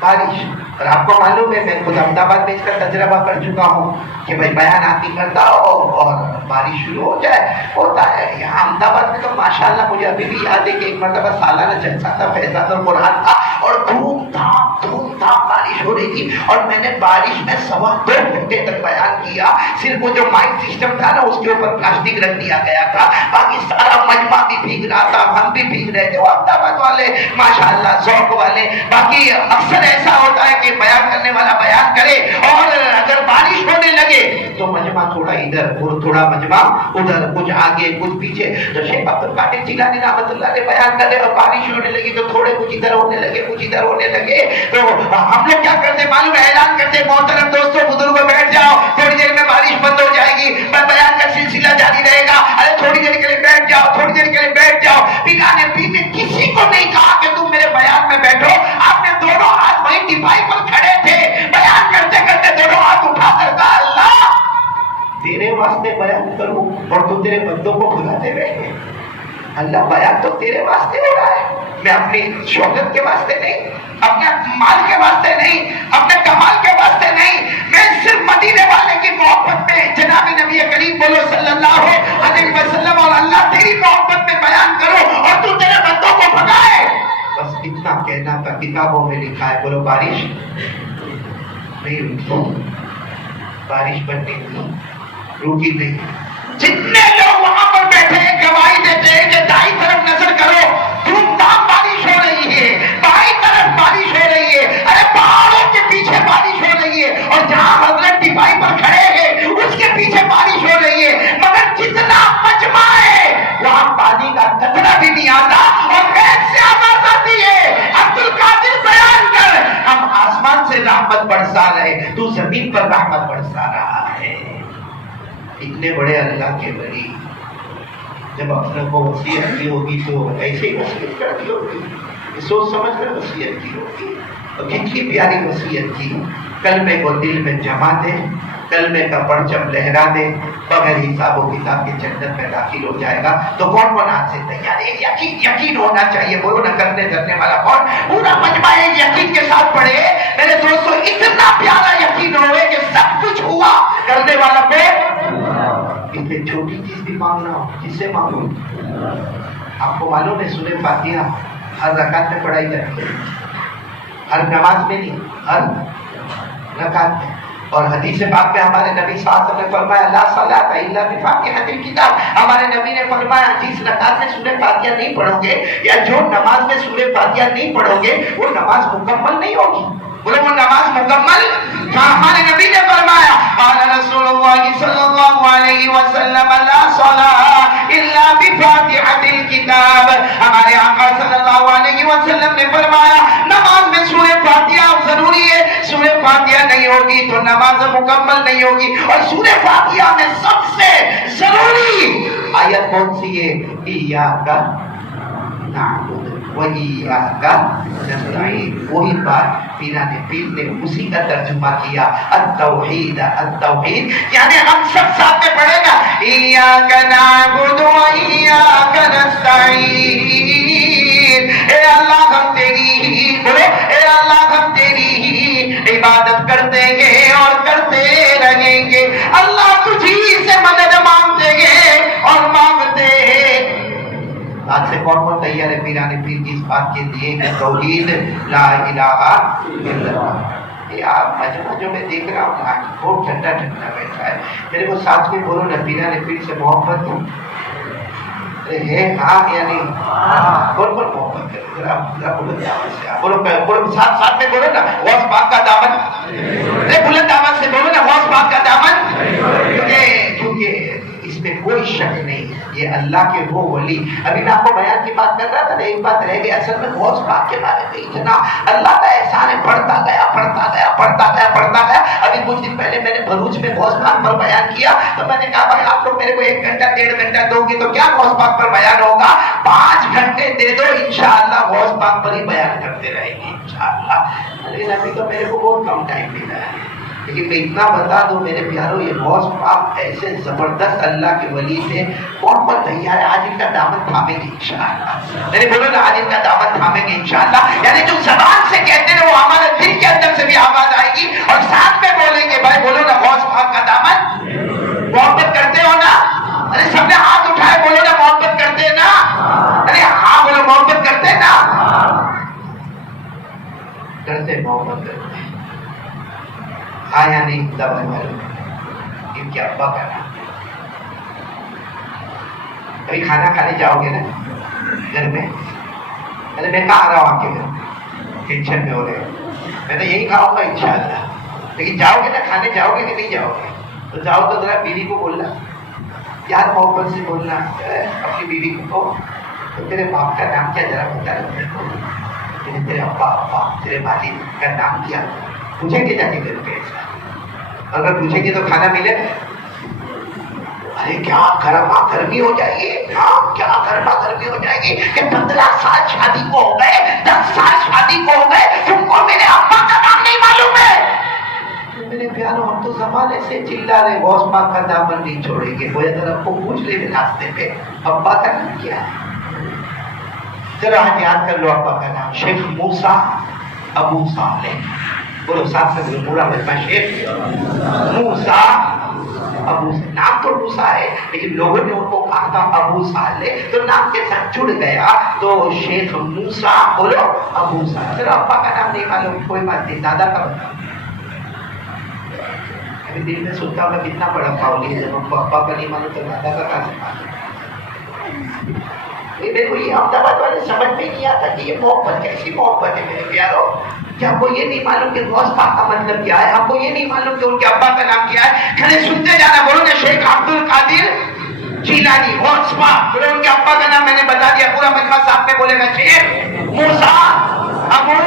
بارش۔ اور آپ کو معلوم ہے میں خود احمد آباد میں اس کا تجربہ کر چکا ہوں کہ بھائی بیان آتی کرتا ہو اور بارش شروع ہو جائے، ہوتا ہے۔ یہاں احمد آباد میں تو ماشاءاللہ مجھے ابھی بھی یاد ہے کہ ایک مرتبہ سالانہ جلسہ تھا فیضان القرآن تھا اور دھوم دھام بارش ہو رہی تھی، اور میں نے بارش میں 2.25 گھنٹے تک بیان کیا۔ صرف وہ جو مائک سسٹم تھا نا اس کے اوپر پلاسٹک رکھ دیا گیا تھا، باقی سارا مجمع بھی بھیگ رہا تھا، ہم بھی بھیگ رہے تھے، وہ احمد آباد والے ماشاءاللہ ذوق والے۔ باقی اکثر ایسا ہوتا ہے کہ بیان کرنے والا بیان کرے اور اگر بارش ہونے لگے تو مجمع تھوڑا ادھر اور تھوڑا مجمع ادھر، کچھ آگے کچھ پیچھے۔ تو شیخ عبد القادر جیلانی رحمۃ اللہ علیہ بیان کرے اور بارش ہونے لگی تو تھوڑے کچھ ادھر ہونے لگے کچھ ادھر ہونے لگے۔ تو ہم لوگ کیا کرتے معلوم ہے؟ اعلان کرتے محترم دوستوں بزرگوں بیٹھ جاؤ، تھوڑی دیر میں بارش بند ہو جائے گی، بیان کا سلسلہ جاری رہے گا، ارے تھوڑی دیر کے لیے بیٹھ جاؤ، تھوڑی دیر کے لیے بیٹھ جاؤ۔ پیرانے پیر نے کسی کو نہیں کہا کہ تم میرے بیان میں بیٹھو، آپ نے دونوں ہاتھ وہیں ٹپائی پر کھڑے تھے، بیان کرتے کرتے دونوں ہاتھ اٹھا کر کہا اللہ تیرے واسطے بیان کروں اور تو تیرے بندوں کو بھلاتے رہے۔ اللہ بیان تو تیرے واسطے ہو رہا ہے، میں اپنی شہرت کے واسطے نہیں، اپنے مال کے واسطے نہیں، اپنے کمال کے واسطے نہیں، میں صرف مدینے والے کی محبت میں جناب نبی کریم بولو صلی اللہ علیہ وسلم اور اللہ تیری محبت میں بیان کرو اور تو تیرے بندوں کو بھگائے۔ بس اتنا کہنا تھا۔ کتابوں میں لکھا ہے، بولو بارش نہیں رکی، بارش بننے کی روکی نہیں۔ جتنے لوگ وہاں پر بیٹھے گواہی دیتے ہیں کہ دائیں طرف نظر کرو، دھوم دھام بارش ہو رہی ہے، بائیں طرف بارش ہو رہی ہے، ارے پہاڑوں کے پیچھے بارش ہو رہی ہے، اور جہاں حضرت ٹپائی پر کھڑے ہیں اس کے پیچھے بارش ہو رہی ہے، مگر جتنا مجمع ہے وہاں پانی کا قطرہ بھی نہیں آتا اور پیٹ سے آواز آتی ہے عبد القادر بیان کر، ہم آسمان سے رحمت برسا رہے، تو زمین پر رحمت برسا رہا ہے۔ اتنے بڑے اللہ کے ولی جب اپنے کو وصیت کی ہوگی تو ایسے ہی وصیت کر دی ہوگی، سوچ سمجھ کر وصیت کی ہوگی، اور کتنی پیاری وصیت کی، کلمے کو دل میں جما دے، کلمے کا پرچم لہرا دے، بغیر حساب و کتاب کے جنت میں داخل ہو جائے گا۔ تو کون کون آج سے تیار ہے؟ یقین ہونا چاہیے، بولو نہ کرنے دھرنے والا کون؟ پورا مجمع ایک یقین کے ساتھ پڑھے میرے دوستوں، اتنا پیارا یقین ہوئے کہ سب کچھ ہوا، کرنے والا کون؟ اس لیے چھوٹی چیز بھی مانگنا ہو جس سے مانگو۔ آپ کو معلوم ہے سورہ فاتحہ ہر رکعت میں پڑھائی جاتی ہے، ہر نماز میں نہیں، ہر رکعت میں۔ اور حدیث پاک میں ہمارے نبی صلی اللہ علیہ وسلم نے فرمایا لا صلاۃ الا بفاتحۃ الکتاب، ہمارے نبی نے فرمایا جس رکعت میں سورہ فاتحہ نہیں پڑھو گے یا جو نماز میں سورہ فاتحہ نہیں پڑھو گے وہ نماز مکمل نہیں ہوگی۔ بولے وہ نماز مکمل، ہمارے نبی نے فرمایا قال رسول اللہ صلی اللہ علیہ وسلم لا صلاۃ الا بفاتحۃ الکتاب، ہمارے آقا صلی اللہ علیہ وسلم نے فرمایا نماز میں سورہ فاتحہ ضروری ہے، سورہ فاتحہ نہیں ہوگی تو نماز مکمل نہیں ہوگی۔ اور سورہ فاتحہ میں سب سے ضروری آیت کون سی ہے؟ ایاک نعبد و ایاک نستعین. وہی بات پیرانے پیر نے اسی کا ترجمہ کیا، التوحید. التوحید یعنی ہم سب ساتھ میں پڑھے گا، ایاک نعبد و ایاک نستعین. اے اللہ ہم تیری ہی، بولو اے اللہ ہم تیری ہی عبادت کرتے گے اور کرتے رہیں گے. اللہ تجھی سے مدد مانگتے گے اور مانگتے ہیں. آج سے کون کون تیار ہے پیرانے پیر کی اس بات کے لیے کہ توحید لا الہ الا اللہ. یہ آپ مجمع جو میں دیکھ رہا ہوں آج بہت ٹھنڈا ٹھنڈا بیٹھا ہے. میرے کو ساتھ میں بولو نا، پیرانے پیر سے محبت ہے ہاں یا نہیں؟ بول بول محبت ہے. بولو بولو ساتھ میں بولو نا، غوث پاک کا دامن. بلند آواز سے بولو نا، غوث پاک کا دامن. کیونکہ اس میں کوئی شک نہیں، یہ اللہ کے وہ ولی. ابھی میں آپ کو بیان کی بات کر رہا تھا نا، ایک بات رہ گئی. اصل میں غوث پاک کے بارے میں اتنا اللہ کا احسان ہے، بڑھتا گیا بڑھتا گیا بڑھتا گیا بڑھتا گیا. ابھی کچھ دن پہلے میں نے بھروچ میں غوث پاک پر بیان کیا تو میں نے کہا بھائی آپ لوگ میرے کو 1 گھنٹہ 1.5 گھنٹہ دو گے تو کیا غوث پاک پر بیان ہوگا؟ 5 گھنٹے دے دو انشاءاللہ غوث پاک پر ہی بیان کرتے رہیں گے انشاءاللہ. لیکن ابھی تو میرے کو بہت کم ٹائم ملا ہے. لیکن میں اتنا بتا دوں میرے پیاروں، یہ غوث پاک ایسے زبردست اللہ کے ولی تھے. کون کون تیار ہے آج ان کا دامن تھامیں گے انشاءاللہ؟ میرے بولو نا، آج ان کا دامن تھامیں گے انشاءاللہ. یعنی جو زبان سے کہتے ہیں وہ ہمارے دل کے اندر سے بھی آواز آئے گی اور ساتھ میں بولیں گے. بھائی بولو نا، غوث پاک کا دامن محبت کرتے ہو نا؟ ارے سب نے ہاتھ اٹھائے، بولو نا محبت کرتے ہیں نا؟ ارے ہاں بولو محبت کرتے ہیں نا؟ کرتے محبت کرتے ہیں. آیا نہیں دبا معلوم ان کے ابا کا نام. ابھی کھانا کھانے جاؤ گے نا گھر میں، ارے میں کہاں آ رہا ہوں آپ کے گھر، ٹینشن میں ہو رہے ہو. میں تو یہی کھاؤں گا انشاءاللہ. لیکن جاؤ گے نا، کھانے جاؤ گے کہ نہیں جاؤ گے؟ تو جاؤ تو ذرا بیوی کو بولنا، یار محبت سے بولنا اپنی بیوی کو، تو تیرے باپ کا نام کیا ذرا بتا رہے کو، تیرے ابا تیرے والد کا نام کیا؟ پوچھیں گے جا کے گھر پہ. اگر پوچھیں گے تو کھانا ملے. ارے کیا گرما گرمی ہو جائے گی، کیا گرما گرمی ہو جائے گی کہ 15 سال شادی کو ہو گئے، 10 سال شادی کو ہو گئے، تم کو میرے ابا کا نام نہیں معلوم ہے. میرے پیاروں ہم تو زمانے سے چلا رہے غوث پاک کا دامن نہیں چھوڑیں گے. کوئی اگر آپ کو پوچھ لے راستے پہ ابا کا نام کیا ہے، ذرا یاد کر لو ابا کا نام. شیخ موسیٰ ابو صالح. بولو ساتھ سے بولو پورا مجمع، شیخ موسیٰ ابو. نام تو موسیٰ ہے لیکن لوگوں نے ان کو کہا تھا ابو صالح تو نام کے ساتھ جڑ گیا تو شیخ موسیٰ. بولو ابو صالح. چلو ابا کا نام نہیں معلوم کوئی بات نہیں، دادا کا بتا. ابھی دل میں سنتا ہوں کتنا بڑا پاؤلی ہے، جب ہم کو ابا کا نہیں معلوم تو دادا کا کہاں سے معلوم. دیکھو یہ احمد آباد والے سمجھ میں نہیں آتا کہ یہ محبت کیسی محبت ہے میرے پیاروں. کہ ہم کو یہ نہیں معلوم کہ غوث پاک کا مطلب کیا ہے، ہم کو یہ نہیں معلوم کہ ان کے ابا کا نام کیا ہے. کھڑے سنتے جانا. بولو نا، شیخ عبد القادر جیلانی غوث پاک. بولو ان کے ابا کا نام میں نے بتا دیا، پورا مجمع صاحب میں بولے گا شیخ موسیٰ ابو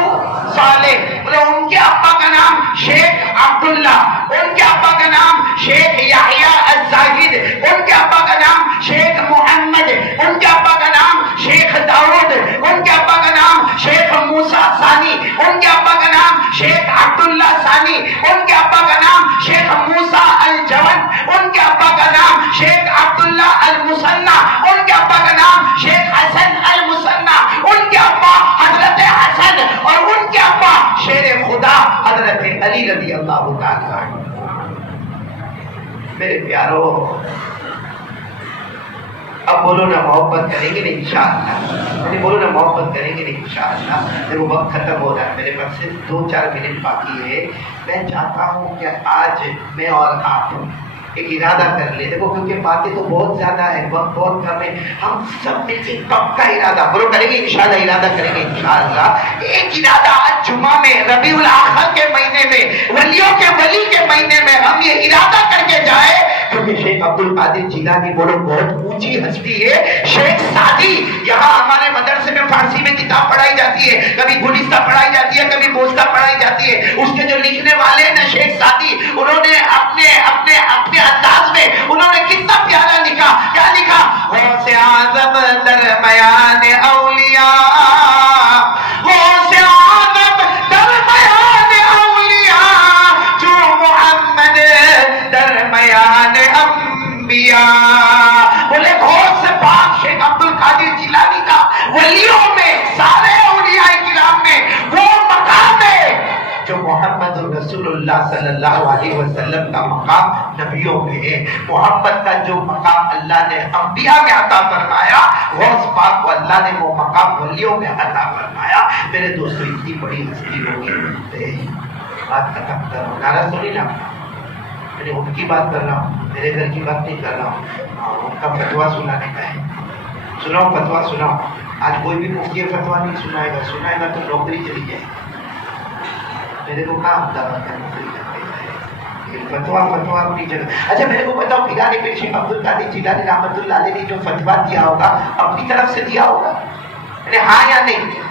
صالح. بولو ان کے ابا کا نام شیخ عبداللہ، ان کے ابا کا نام شیخ یحییٰ الزاہد، ان کے ابا کا نام شیخ محمد، ان کے ابا کا نام شیخ داؤد، ان کے ابا کا نام شیخ موسیٰ ثانی، ان کے ابا کا نام شیخ عبداللہ ثانی، ان کے ابا کا نام شیخ موسیٰ الجون، ان کے ابا کا نام شیخ عبداللہ المثنی، ان کے ابا کا نام شیخ حسن المثنی، ان کے ابا حضرت حسن اور ان کے ابا شیر خدا حضرت علی رضی اللہ تعالیٰ عنہ. میرے پیاروں اب بولو نا محبت کریں گے نا انشاءاللہ. بولو نا محبت کریں گے نا انشاءاللہ. دیکھو وقت ختم ہو رہا ہے، میرے پاس صرف 2-4 منٹ باقی ہے. میں چاہتا ہوں کہ آج میں اور آپ ایک ارادہ کر لیں. دیکھو کیونکہ باتیں تو بہت زیادہ ہے، وقت بہت کم ہے. ہم سب مل کے پکا ارادہ بولو کریں گے انشاءاللہ. ارادہ کریں گے انشاءاللہ. ایک ارادہ آج جمعہ میں ربیع الاخر کے مہینے میں، ولیوں کے ولی کے مہینے میں ہم یہ ارادہ کر کے جائے. کیونکہ شیخ عبد القادر جیلانی بولو بہت اونچی ہستی ہے. شیخ سعدی یہاں ہمارے مدرسے میں فارسی میں کتاب پڑھائی جاتی ہے، کبھی گلستہ پڑھائی جاتی ہے، کبھی بوستہ پڑھائی جاتی ہے. اس کے جو لکھنے والے ہیں نا شیخ سعدی، انہوں نے اپنے انداز میں انہوں نے کتنا پیارا لکھا. کیا لکھا؟ غوث پاک شیخ عبد القادر جیلانی کا ولیوں میں سارے اولیاء کرام میں وہ مقام ہے جو محمد رسول اللہ صلی اللہ علیہ وسلم کا مقام نبیوں میں ہے. محمد کا جو مقام اللہ نے انبیاء میں عطا فرمایا غوث پاک کو اللہ نے وہ مقام ولیوں میں عطا فرمایا. میرے دوستو اتنی بڑی ہستی ہوگی بات ختم کرو. ناراض تو نہیں نا؟ میں ان کی بات کر رہا ہوں, میرے گھر کی بات نہیں کر رہا ہوں. ان کا فتویٰ سنانے کا ہے. سناؤ فتویٰ سناؤ. آج کوئی بھی مفتی فتویٰ نہیں سنائے گا تو نوکری چلی جائے. میرے کو کہاں دعوت ہے نوکری کرنے کا؟ فتویٰ اپنی جگہ. اچھا میرے کو بتاؤ پیرانے پیر شیخ عبد القادر جیلانی رحمۃ اللہ علیہ نے جو فتویٰ دیا ہوگا اپنی طرف سے دیا ہوگا؟ ہاں یا نہیں؟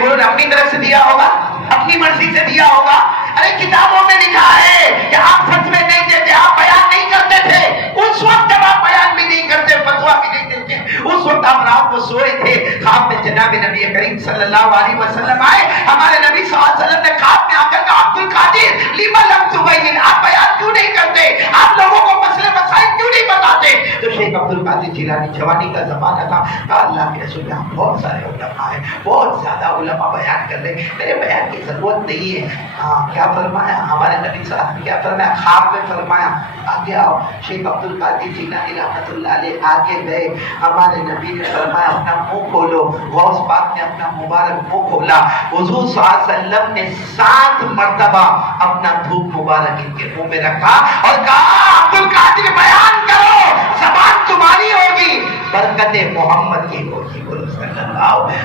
بولو اپنی طرف سے دیا ہوگا, اپنی مرضی سے دیا ہوگا. ارے کتابوں میں لکھا ہے کہ آپ فتوے نہیں دیتے, آپ بیان نہیں کرتے تھے. اس وقت جب آپ بیان بھی نہیں کرتے, فتوا بھی نہیں دیتے, اس وقت آپ رات کو سوئے تھے, خواب میں جناب نبی کریم صلی اللہ علیہ وسلم آئے. ہمارے نبی صلی اللہ علیہ وسلم نے خواب میں آ کر کہا عبد القادر لما لم تبین, آپ بیان کیوں نہیں کرتے, آپ لوگوں کو مسئلے مسائل کیوں نہیں بتاتے؟ تو شیخ عبد القادر جیلانی جوانی کا زمانہ تھا, کہا اللہ کے رسول یہاں بہت سارے علماء ہیں, بہت زیادہ علماء بیان کر رہے, میرے بیان کی ضرورت نہیں ہے. کیا فرمایا ہمارے نبی صلی اللہ علیہ وسلم, کیا فرمایا خواب میں فرمایا آگے آؤ. شیخ عبد القادر جیلانی رحمۃ اللہ علیہ آگے گئے. ہمارے نبی نے فرمایا اپنا منہ کھولو. غوث پاک نے اپنا مبارک منہ کھولا. حضور صلی اللہ علیہ وسلم نے 7 مرتبہ اپنا دھوپ مبارک ان کے منہ میں رکھا اور کہا عبد القادر بیان کرو, زبان تمہاری ہوگی, برکت محمد کی ہوگی. بولو صلی اللہ.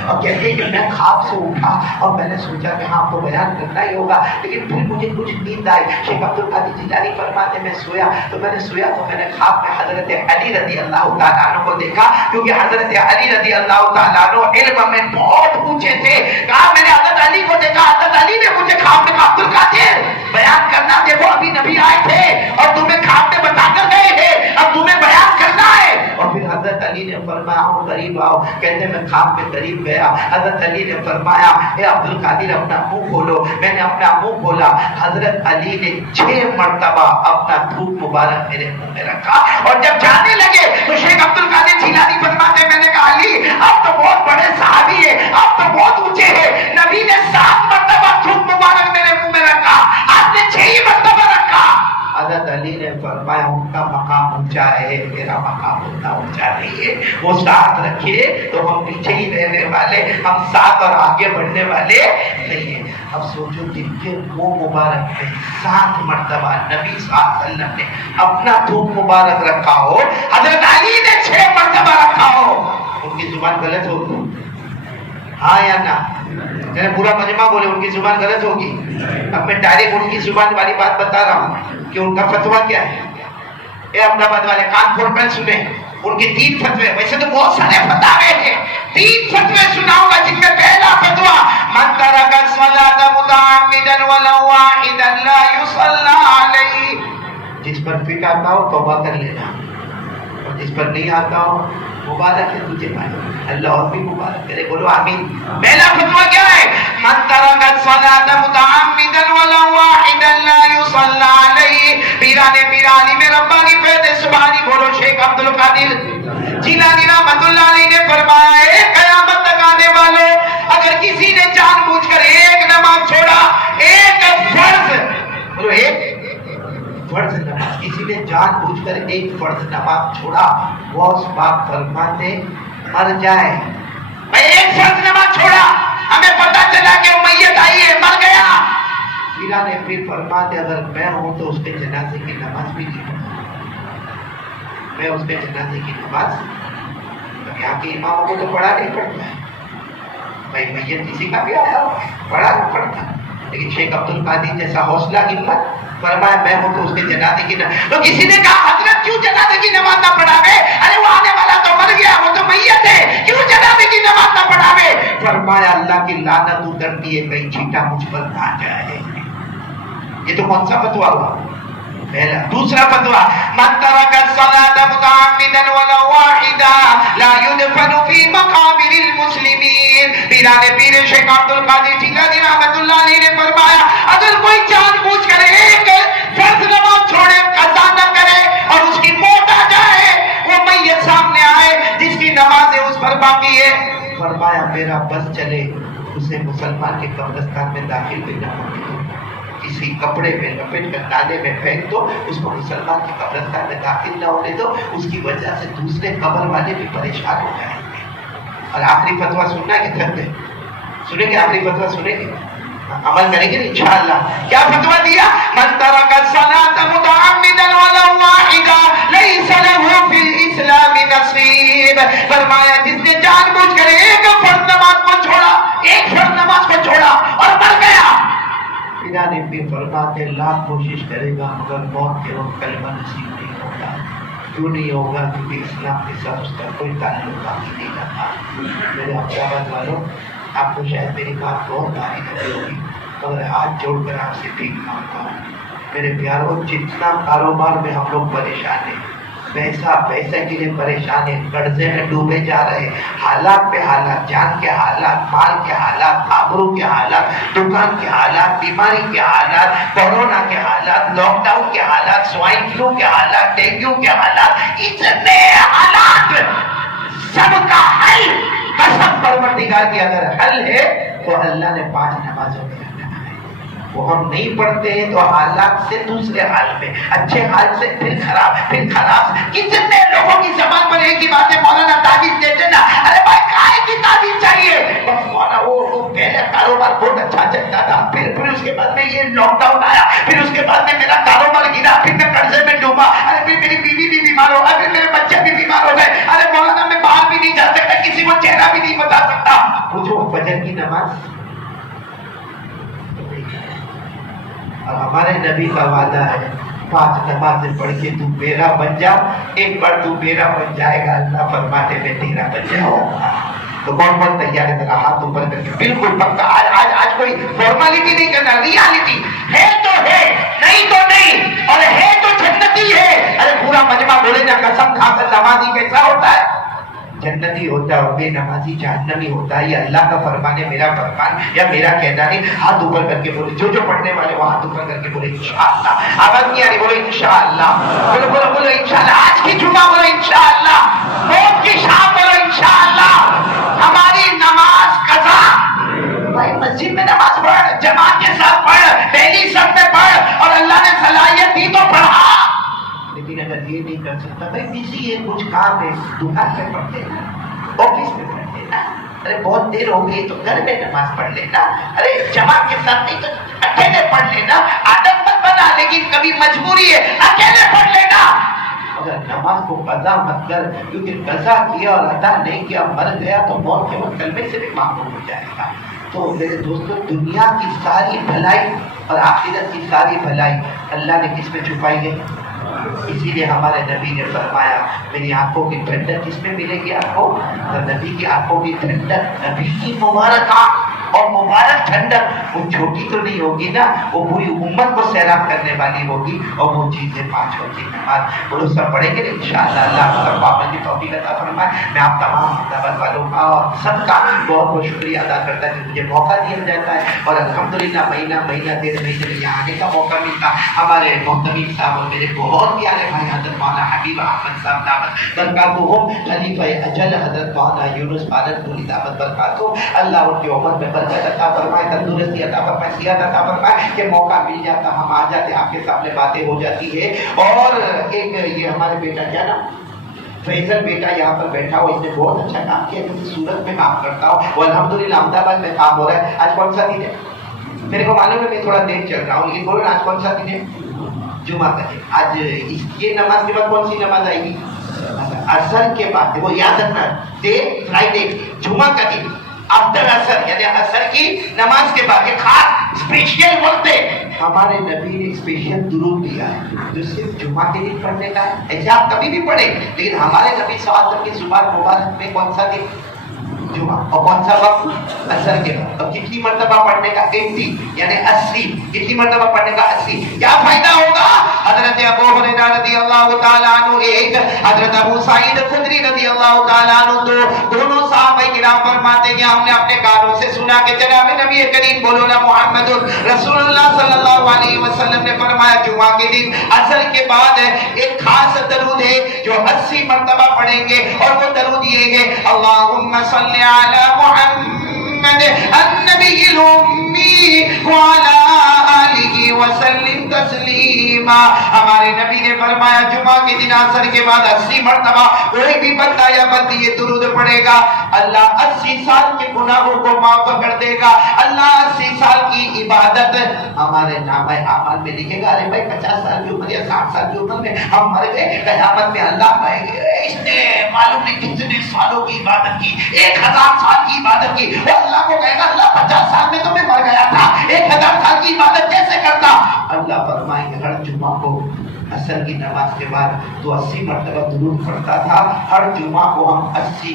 اور کہتے ہیں کہ میں خواب سے اٹھا اور میں نے سوچا کہ ہاں آپ کو بیان کرنا ہی ہوگا, لیکن پھر مجھے کچھ نیند آئی. شیخ عبد القادر جیلانی فرماتے میں سویا تو میں نے خواب میں حضرت علی رضی اللہ تعالیٰ عنہ کو دیکھا, کیونکہ حضرت علی رضی اللہ تعالیٰ عنہ علم میں بہت اونچے تھے. کہا میں نے حضرت علی کو دیکھا, حضرت علی نے مجھے خواب میں کہا عبد القادر بیان کرنا, دیکھو ابھی نبی آئے تھے اور تمہیں خواب میں بتا کر گئے تھے, اب تمہیں بیان کرنا ہے. اور پھر حضرت علی نے فرمایا آؤ قریب آؤ. کہتے میں خواب میں قریب گیا. حضرت علی نے فرمایا اے عبد القادر اپنا منہ کھولو. میں نے اپنا منہ کھولا. حضرت علی نے 6 مرتبہ اپنا دھوپ مبارک میرے منہ میں رکھا اور جب جانے لگے تو شیخ عبد القادر جیلانی فرماتے میں نے کہا علی آپ تو بہت بڑے صحابی ہیں, آپ تو بہت اونچے ہیں, نبی نے 7 مرتبہ دھوپ مبارک میرے منہ میں رکھا, آپ نے 6 ہی مرتبہ رکھا. حضرت علی نے فرمایا ان کا مقام اونچا ہے, میرا مقام اتنا اونچا نہیں ہے. وہ ساتھ رکھے تو ہم پیچھے ہی رہنے والے, ہم ساتھ اور آگے بڑھنے والے نہیں ہیں. اب سوچو جن کے منہ مبارک میں 7 مرتبہ نبی صلی اللہ علیہ وسلم نے اپنا دھوپ مبارک رکھا ہو, حضرت علی نے 6 مرتبہ رکھا ہو, ان کی زبان غلط ہوگی ہاں یا نہ؟ پورا مجمع بولے ان کی زبان غلط ہوگی. اب میں ڈائریکٹ ان کی زبان والی بات بتا رہا ہوں کہ ان کا فتویٰ کیا ہے. اے احمد آباد والے کان کھول کر سنیں, ان کے 3 فتوے, ویسے تو بہت سارے فتوے ہیں, 3 فتوے سناؤں گا جن میں پہلا فتویٰ من ترک الصلاۃ متعمدا ولو واحدا لا يصلى علیہ. جس پر فٹ آتا ہو توبہ کر لینا, اور جس پر نہیں آتا ہو مبارک ہے تجھے بھائی, اللہ اور بھی مبارک کرے. بولو آمین. پہلا فتویٰ کیا ہے؟ من ترک الصلاۃ متعمدا ولو واحدا لا يصلى علیہ. پیرانے پیرانی میں ربانی فیض سبحانی. بولو شیخ عبد القادر جیلانی رحمۃ اللہ علیہ نے فرمایا اے قیامت تک آنے والے, اگر کسی نے جان بوجھ کر ایک نماز چھوڑا, ایک فرض, بولو ایک فرض نماز, کسی نے جان بوجھ کر ایک فرض نماز چھوڑا, غوث پاک فرماتے مر جائے. میں ایک فرض نماز چھوڑا, ہمیں پتہ چلا کہ وہ میت آئی ہے, مر گیا. پیرانے پھر فرماتے اگر میں ہوں تو اس کے جنازے کی نماز بھی نہیں پڑھتا, میں اس کے جنازے کی نماز, یہاں کے اماموں کو تو پڑھا نہیں پڑتا ہے بھائی, میت کسی کا بھی آیا ہو پڑھا نہیں پڑتا, لیکن شیخ عبد القادر جیسا حوصلہ ہمت, فرمایا میں ہوں تو اس کے جنازے کی نماز. تو کسی نے کہا حضرت کیوں جنازے کی نماز نہ پڑھاوے, ارے وہ آنے والا تو مر گیا, وہ تو میت ہے, کیوں جنازے کی نماز نہ پڑھاوے؟ فرمایا اللہ کی لعنت اترتی ہے کہیں چھینٹا مجھ پر نہ جائے. یہ تو کون سا فتویٰ ہوا؟ پہلا. دوسرا فتویٰ من ترک الصلاۃ متعمدا ولو واحدا لا يدفن في مقابر المسلمین. پیرانے پیر شیخ عبد القادر جیلانی رحمۃ اللہ علیہ نے فرمایا اگر کوئی جان بوجھ کر ایک فرض نماز چھوڑے, قضا نہ کرے اور اس کی موت آ جائے, وہ میت سامنے آئے باقی ہے؟ فرمایا میرا بس چلے اسے مسلمان کے قبرستان میں داخل بھی نہ ہونے دو، کسی کپڑے میں لپیٹ کر نالے میں پھینک دو، اس کو مسلمان کے قبرستان میں داخل نہ ہونے دو، اس کی وجہ سے دوسرے قبر والے بھی پریشان ہو جائیں گے۔ اور آخری فتویٰ سننا ہے کہ دھر سنیں گے؟ آخری فتویٰ سنیں گے؟ عمل کریں گے انشاءاللہ۔ کیا فتویٰ دیا؟ من ترک الصلاۃ متعمدا ولو واحدا لیس له فی الاسلام نصیب۔ فرمایا جس نے جان بوجھ کر ایک فرض نماز کو چھوڑا، ایک فرض نماز کو چھوڑا اور مر گیا، بنا نبی فرماتے لاکھ کوشش کرے گا مگر موت کے وقت کلمہ نصیب نہیں ہوگا۔ کیوں نہیں ہوگا؟ کیونکہ اسلام کے ساتھ اس کا کوئی تعلق باقی نہیں رہا۔ میرے احباب والوں، آپ کو شاید میری بات بہت بھاری لگی ہوگی مگر ہاتھ جوڑ کر آپ سے بھیک مانگتا ہوں، میرے پیاروں، جتنا کاروبار میں ہم لوگ پریشان ہیں، پیسہ کے لیے پریشان ہیں، قرضے میں ڈوبے جا رہے، حالات پہ حالات، جان کے حالات، مال کے حالات، آبرو کے حالات، دکان کے حالات، بیماری کے حالات، کورونا کے حالات، لاک ڈاؤن کے حالات، سوائن فلو کے حالات، ڈینگو کے حالات، اتنے حالات، سب کا حل قسم پروردگار کی اگر حل ہے تو اللہ نے 5 نمازوں میں رکھا ہے۔ وہ ہم نہیں پڑھتے ہیں تو حالات سے دوسرے حال میں، اچھے حال سے پھر خراب۔ کتنے لوگوں کی زبان پر ایک ہی بات ہے، مولانا تعویذ دیتے نا، ارے بھائی کائے کی تعویذ چاہیے؟ بس مولانا وہ پہلے کاروبار بہت اچھا چلتا تھا، پھر اس کے بعد میں یہ لاک ڈاؤن آیا، پھر اس کے بعد میں میرا کاروبار گرا، پھر میں قرضے میں ڈوبا، ارے پھر میری بیوی بھی بیمار ہو گئی، پھر میرے بچے بھی بیمار ہو گئے، ارے مولانا میں باہر بھی نہیں جا سکتا، کسی کو چہرہ بھی نہیں بتا سکتا۔ پوچھو فجر کی نماز، اور ہمارے نبی کا وعدہ ہے 5 نمازیں پڑھ کے تو میرا بن جا، ایک بار تو میرا بن جائے گا، اللہ فرماتے میں تیرا بن جاؤں گا۔ تو کون تیار ہے؟ ذرا ہاتھ اوپر کر کے، بالکل پکا، آج کوئی فارملٹی نہیں کرنا، ریالٹی ہے تو ہے، نہیں تو نہیں، اور ہے تو جنتی ہے۔ ارے پورا مجمع بولے نا قسم کھا کر نمازی کیسا ہوتا ہے؟ جنتی ہوتا ہے، اور بے نمازی جہنمی ہوتا ہے۔ یہ اللہ کا فرمان ہے، میرا فرمان یا میرا کہنا نہیں۔ ہاتھ اوپر کر کے بولے، جو پڑھنے والے وہ ہاتھ اوپر کر کے بولے انشاءاللہ۔ آواز نہیں آ رہی؟ بولو انشاءاللہ، بولو انشاءاللہ۔ آج کی جمعہ بولو انشاءاللہ، موت کی شام بولو انشاءاللہ، ہماری نماز قضا۔ بھائی مسجد میں نماز پڑھ، جماعت کے ساتھ پڑھ، پہلی صف میں پڑھ، اور اللہ نے صلاحیت دی تو پڑھا۔ لیکن اگر یہ نہیں کر سکتا، بھائی بزی ہے، کچھ کام ہے، دکان پہ پڑھتے نا، آفس میں پڑھتے نا، ارے بہت دیر ہو گئی تو گھر میں نماز پڑھ لینا، ارے جماعت کے ساتھ نہیں تو اکیلے پڑھ لینا۔ عادت مت بنا، لیکن کبھی مجبوری ہے، اکیلے پڑھ لینا۔ اگر نماز کو قضا مت کر، کیونکہ قضا کیا اور ادا نہیں کیا، مر گیا تو موت کے وقت کلمے سے بھی معمول ہو جائے گا۔ تو میرے دوستوں، دنیا کی ساری بھلائی اور آخرت کی ساری بھلائی اللہ نے کس میں چھپائی ہے؟ اسی لیے ہمارے نبی نے فرمایا میری آنکھوں کی ٹھنڈک کس میں ملے گی آپ کو؟ تو نبی کی آنکھوں کی ٹھنڈک، نبی کی مبارک آنکھ اور مبارک ٹھنڈک، وہ چھوٹی تو نہیں ہوگی نا، وہ پوری امت کو سیراب کرنے والی ہوگی، اور وہ چیزیں 5 ہوتی ہیں۔ نماز بولو سب پڑھیں گے انشاءاللہ، اللہ سب پابندی توفیق عطا فرمائے۔ میں آپ تمام دعوت والوں کا اور سب کا بہت بہت شکریہ ادا کرتا کہ مجھے موقع دیا جاتا ہے، اور الحمدللہ مہینہ 1.5 مہینے میں یہاں آنے کا موقع ملتا۔ ہمارے محتمیم صاحب اور میرے بہت پیارے بھائی حضرت مولانا حبیب احمد صاحب دعوت برکاتہم، خلیفہ اجل حضرت مولانا یونس پالن پوری دعوت برکاتہم، اللہ ان کی عمر میں برکت عطا فرمائے، تندرستی عطا فرمائے، صحت عطا فرمائے، کہ موقع مل جاتا ہم آ جاتے، آپ کے سامنے باتیں ہو جاتی ہے۔ اور ایک یہ ہمارے بیٹا کیا نا فیصل بیٹا یہاں پر بیٹھا ہو، اس نے بہت اچھا کام کیا، کیونکہ سورت میں کام کرتا ہوں، وہ الحمدللہ احمد آباد میں کام ہو رہا ہے۔ آج کون سا دن ہے؟ میرے کو معلوم ہے میں تھوڑا دیر چل رہا ہوں، لیکن بولو آج کون سا دن ہے؟ جمعہ کا دن۔ آج یہ نماز کے بعد کون سی نماز آئے گی؟ اثر کے بعد، وہ یاد رکھنا، ڈے فرائیڈے، جمعہ کا دن آفٹر اثر، یعنی اثر کی نماز کے بعد ایک خاص اسپیشل وقت ہے۔ ہمارے نبی نے اسپیشل درود دیا ہے جو صرف جمعہ کے دن پڑھنے کا ہے۔ ایسے آپ کبھی بھی پڑھیں، لیکن ہمارے نبی صلی اللہ علیہ وسلم کی زبان مبارک میں کون سا دن؟ جمعہ، اور کون سا وقت؟ اثر کے بعد۔ اور کتنی مرتبہ پڑھنے کا؟ 80، یعنی 80۔ کتنی مرتبہ پڑھنے کا؟ 80۔ کیا فائدہ ہوگا؟ حضرت ابو ہریرہ رضی اللہ تعالیٰ عنہ ایک، حضرت ابو سعید خدری رضی اللہ تعالیٰ عنہ دو، دونوں صحابہ کرام فرماتے ہیں ہم نے اپنے کانوں سے سنا کہ جناب نبی کریم بولو نا محمد رسول اللہ صلی اللہ علیہ وسلم نے فرمایا جمعہ کے دن اثر کے بعد ایک خاص درود ہے جو 80 مرتبہ پڑھیں گے، اور وہ درود یہ ہے اللهم صل على محمد النبي الأمي وعلى آلہ وسلم تسلیما. ہمارے نبی نے فرمایا جمعہ کے دن عصر کے بعد 80 مرتبہ کوئی بھی بندہ یا بندی یہ درود پڑھے گا، اللہ 80 سال کے گناہوں کو معاف کر دے گا. اللہ 80 سال کی عبادت ہمارے نامہ اعمال میں لکھے گا. ارے بھائی 50 سال کی عمر یا 60 سال کی عمر میں ہم مر گئے، قیامت میں اللہ کہے گا اس نے معلوم نہیں کتنے سالوں کی عبادت کی، 1000 سال کی عبادت کی. وہ اللہ کو کہے گا اللہ 50 سال میں تو میں مر گیا تھا، 1000 سال کی عبادت کیسے کرتا؟ اللہ فرمائیں گے ہر جمعہ کو عصر کی نماز کے بعد تو 80 مرتبہ درود پڑھتا تھا، ہر جمعہ کو ہم 80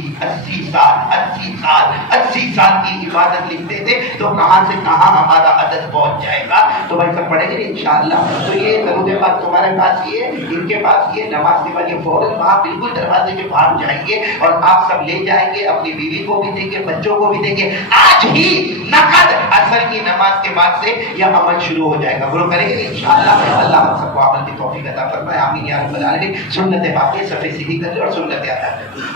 سال کی عبادت لکھتے تھے. تو کہاں سے کہاں ہمارا عدد پہنچ جائے گا. تو بھائی سب پڑھیں گے انشاءاللہ. تو یہ درود پاک تمہارے پاس یہ، ان کے پاس یہ، نماز کے بعد یہ فوراً وہاں بالکل دروازے کے باہر جائیں گے اور آپ سب لے جائیں گے، اپنی بیوی کو بھی دیں گے، بچوں کو بھی دیں گے. آج ہی نقد عصر کی نماز کے بعد سے یہ عمل شروع ہو جائے گا. وہ کریں گے انشاءاللہ. اللہ ہم سب کو عمل کی توفیق عطا فرمائے. آمین یا رب العالمین. سنت باقی صفحے سیدھی کر لے اور سنت ادا کر لے.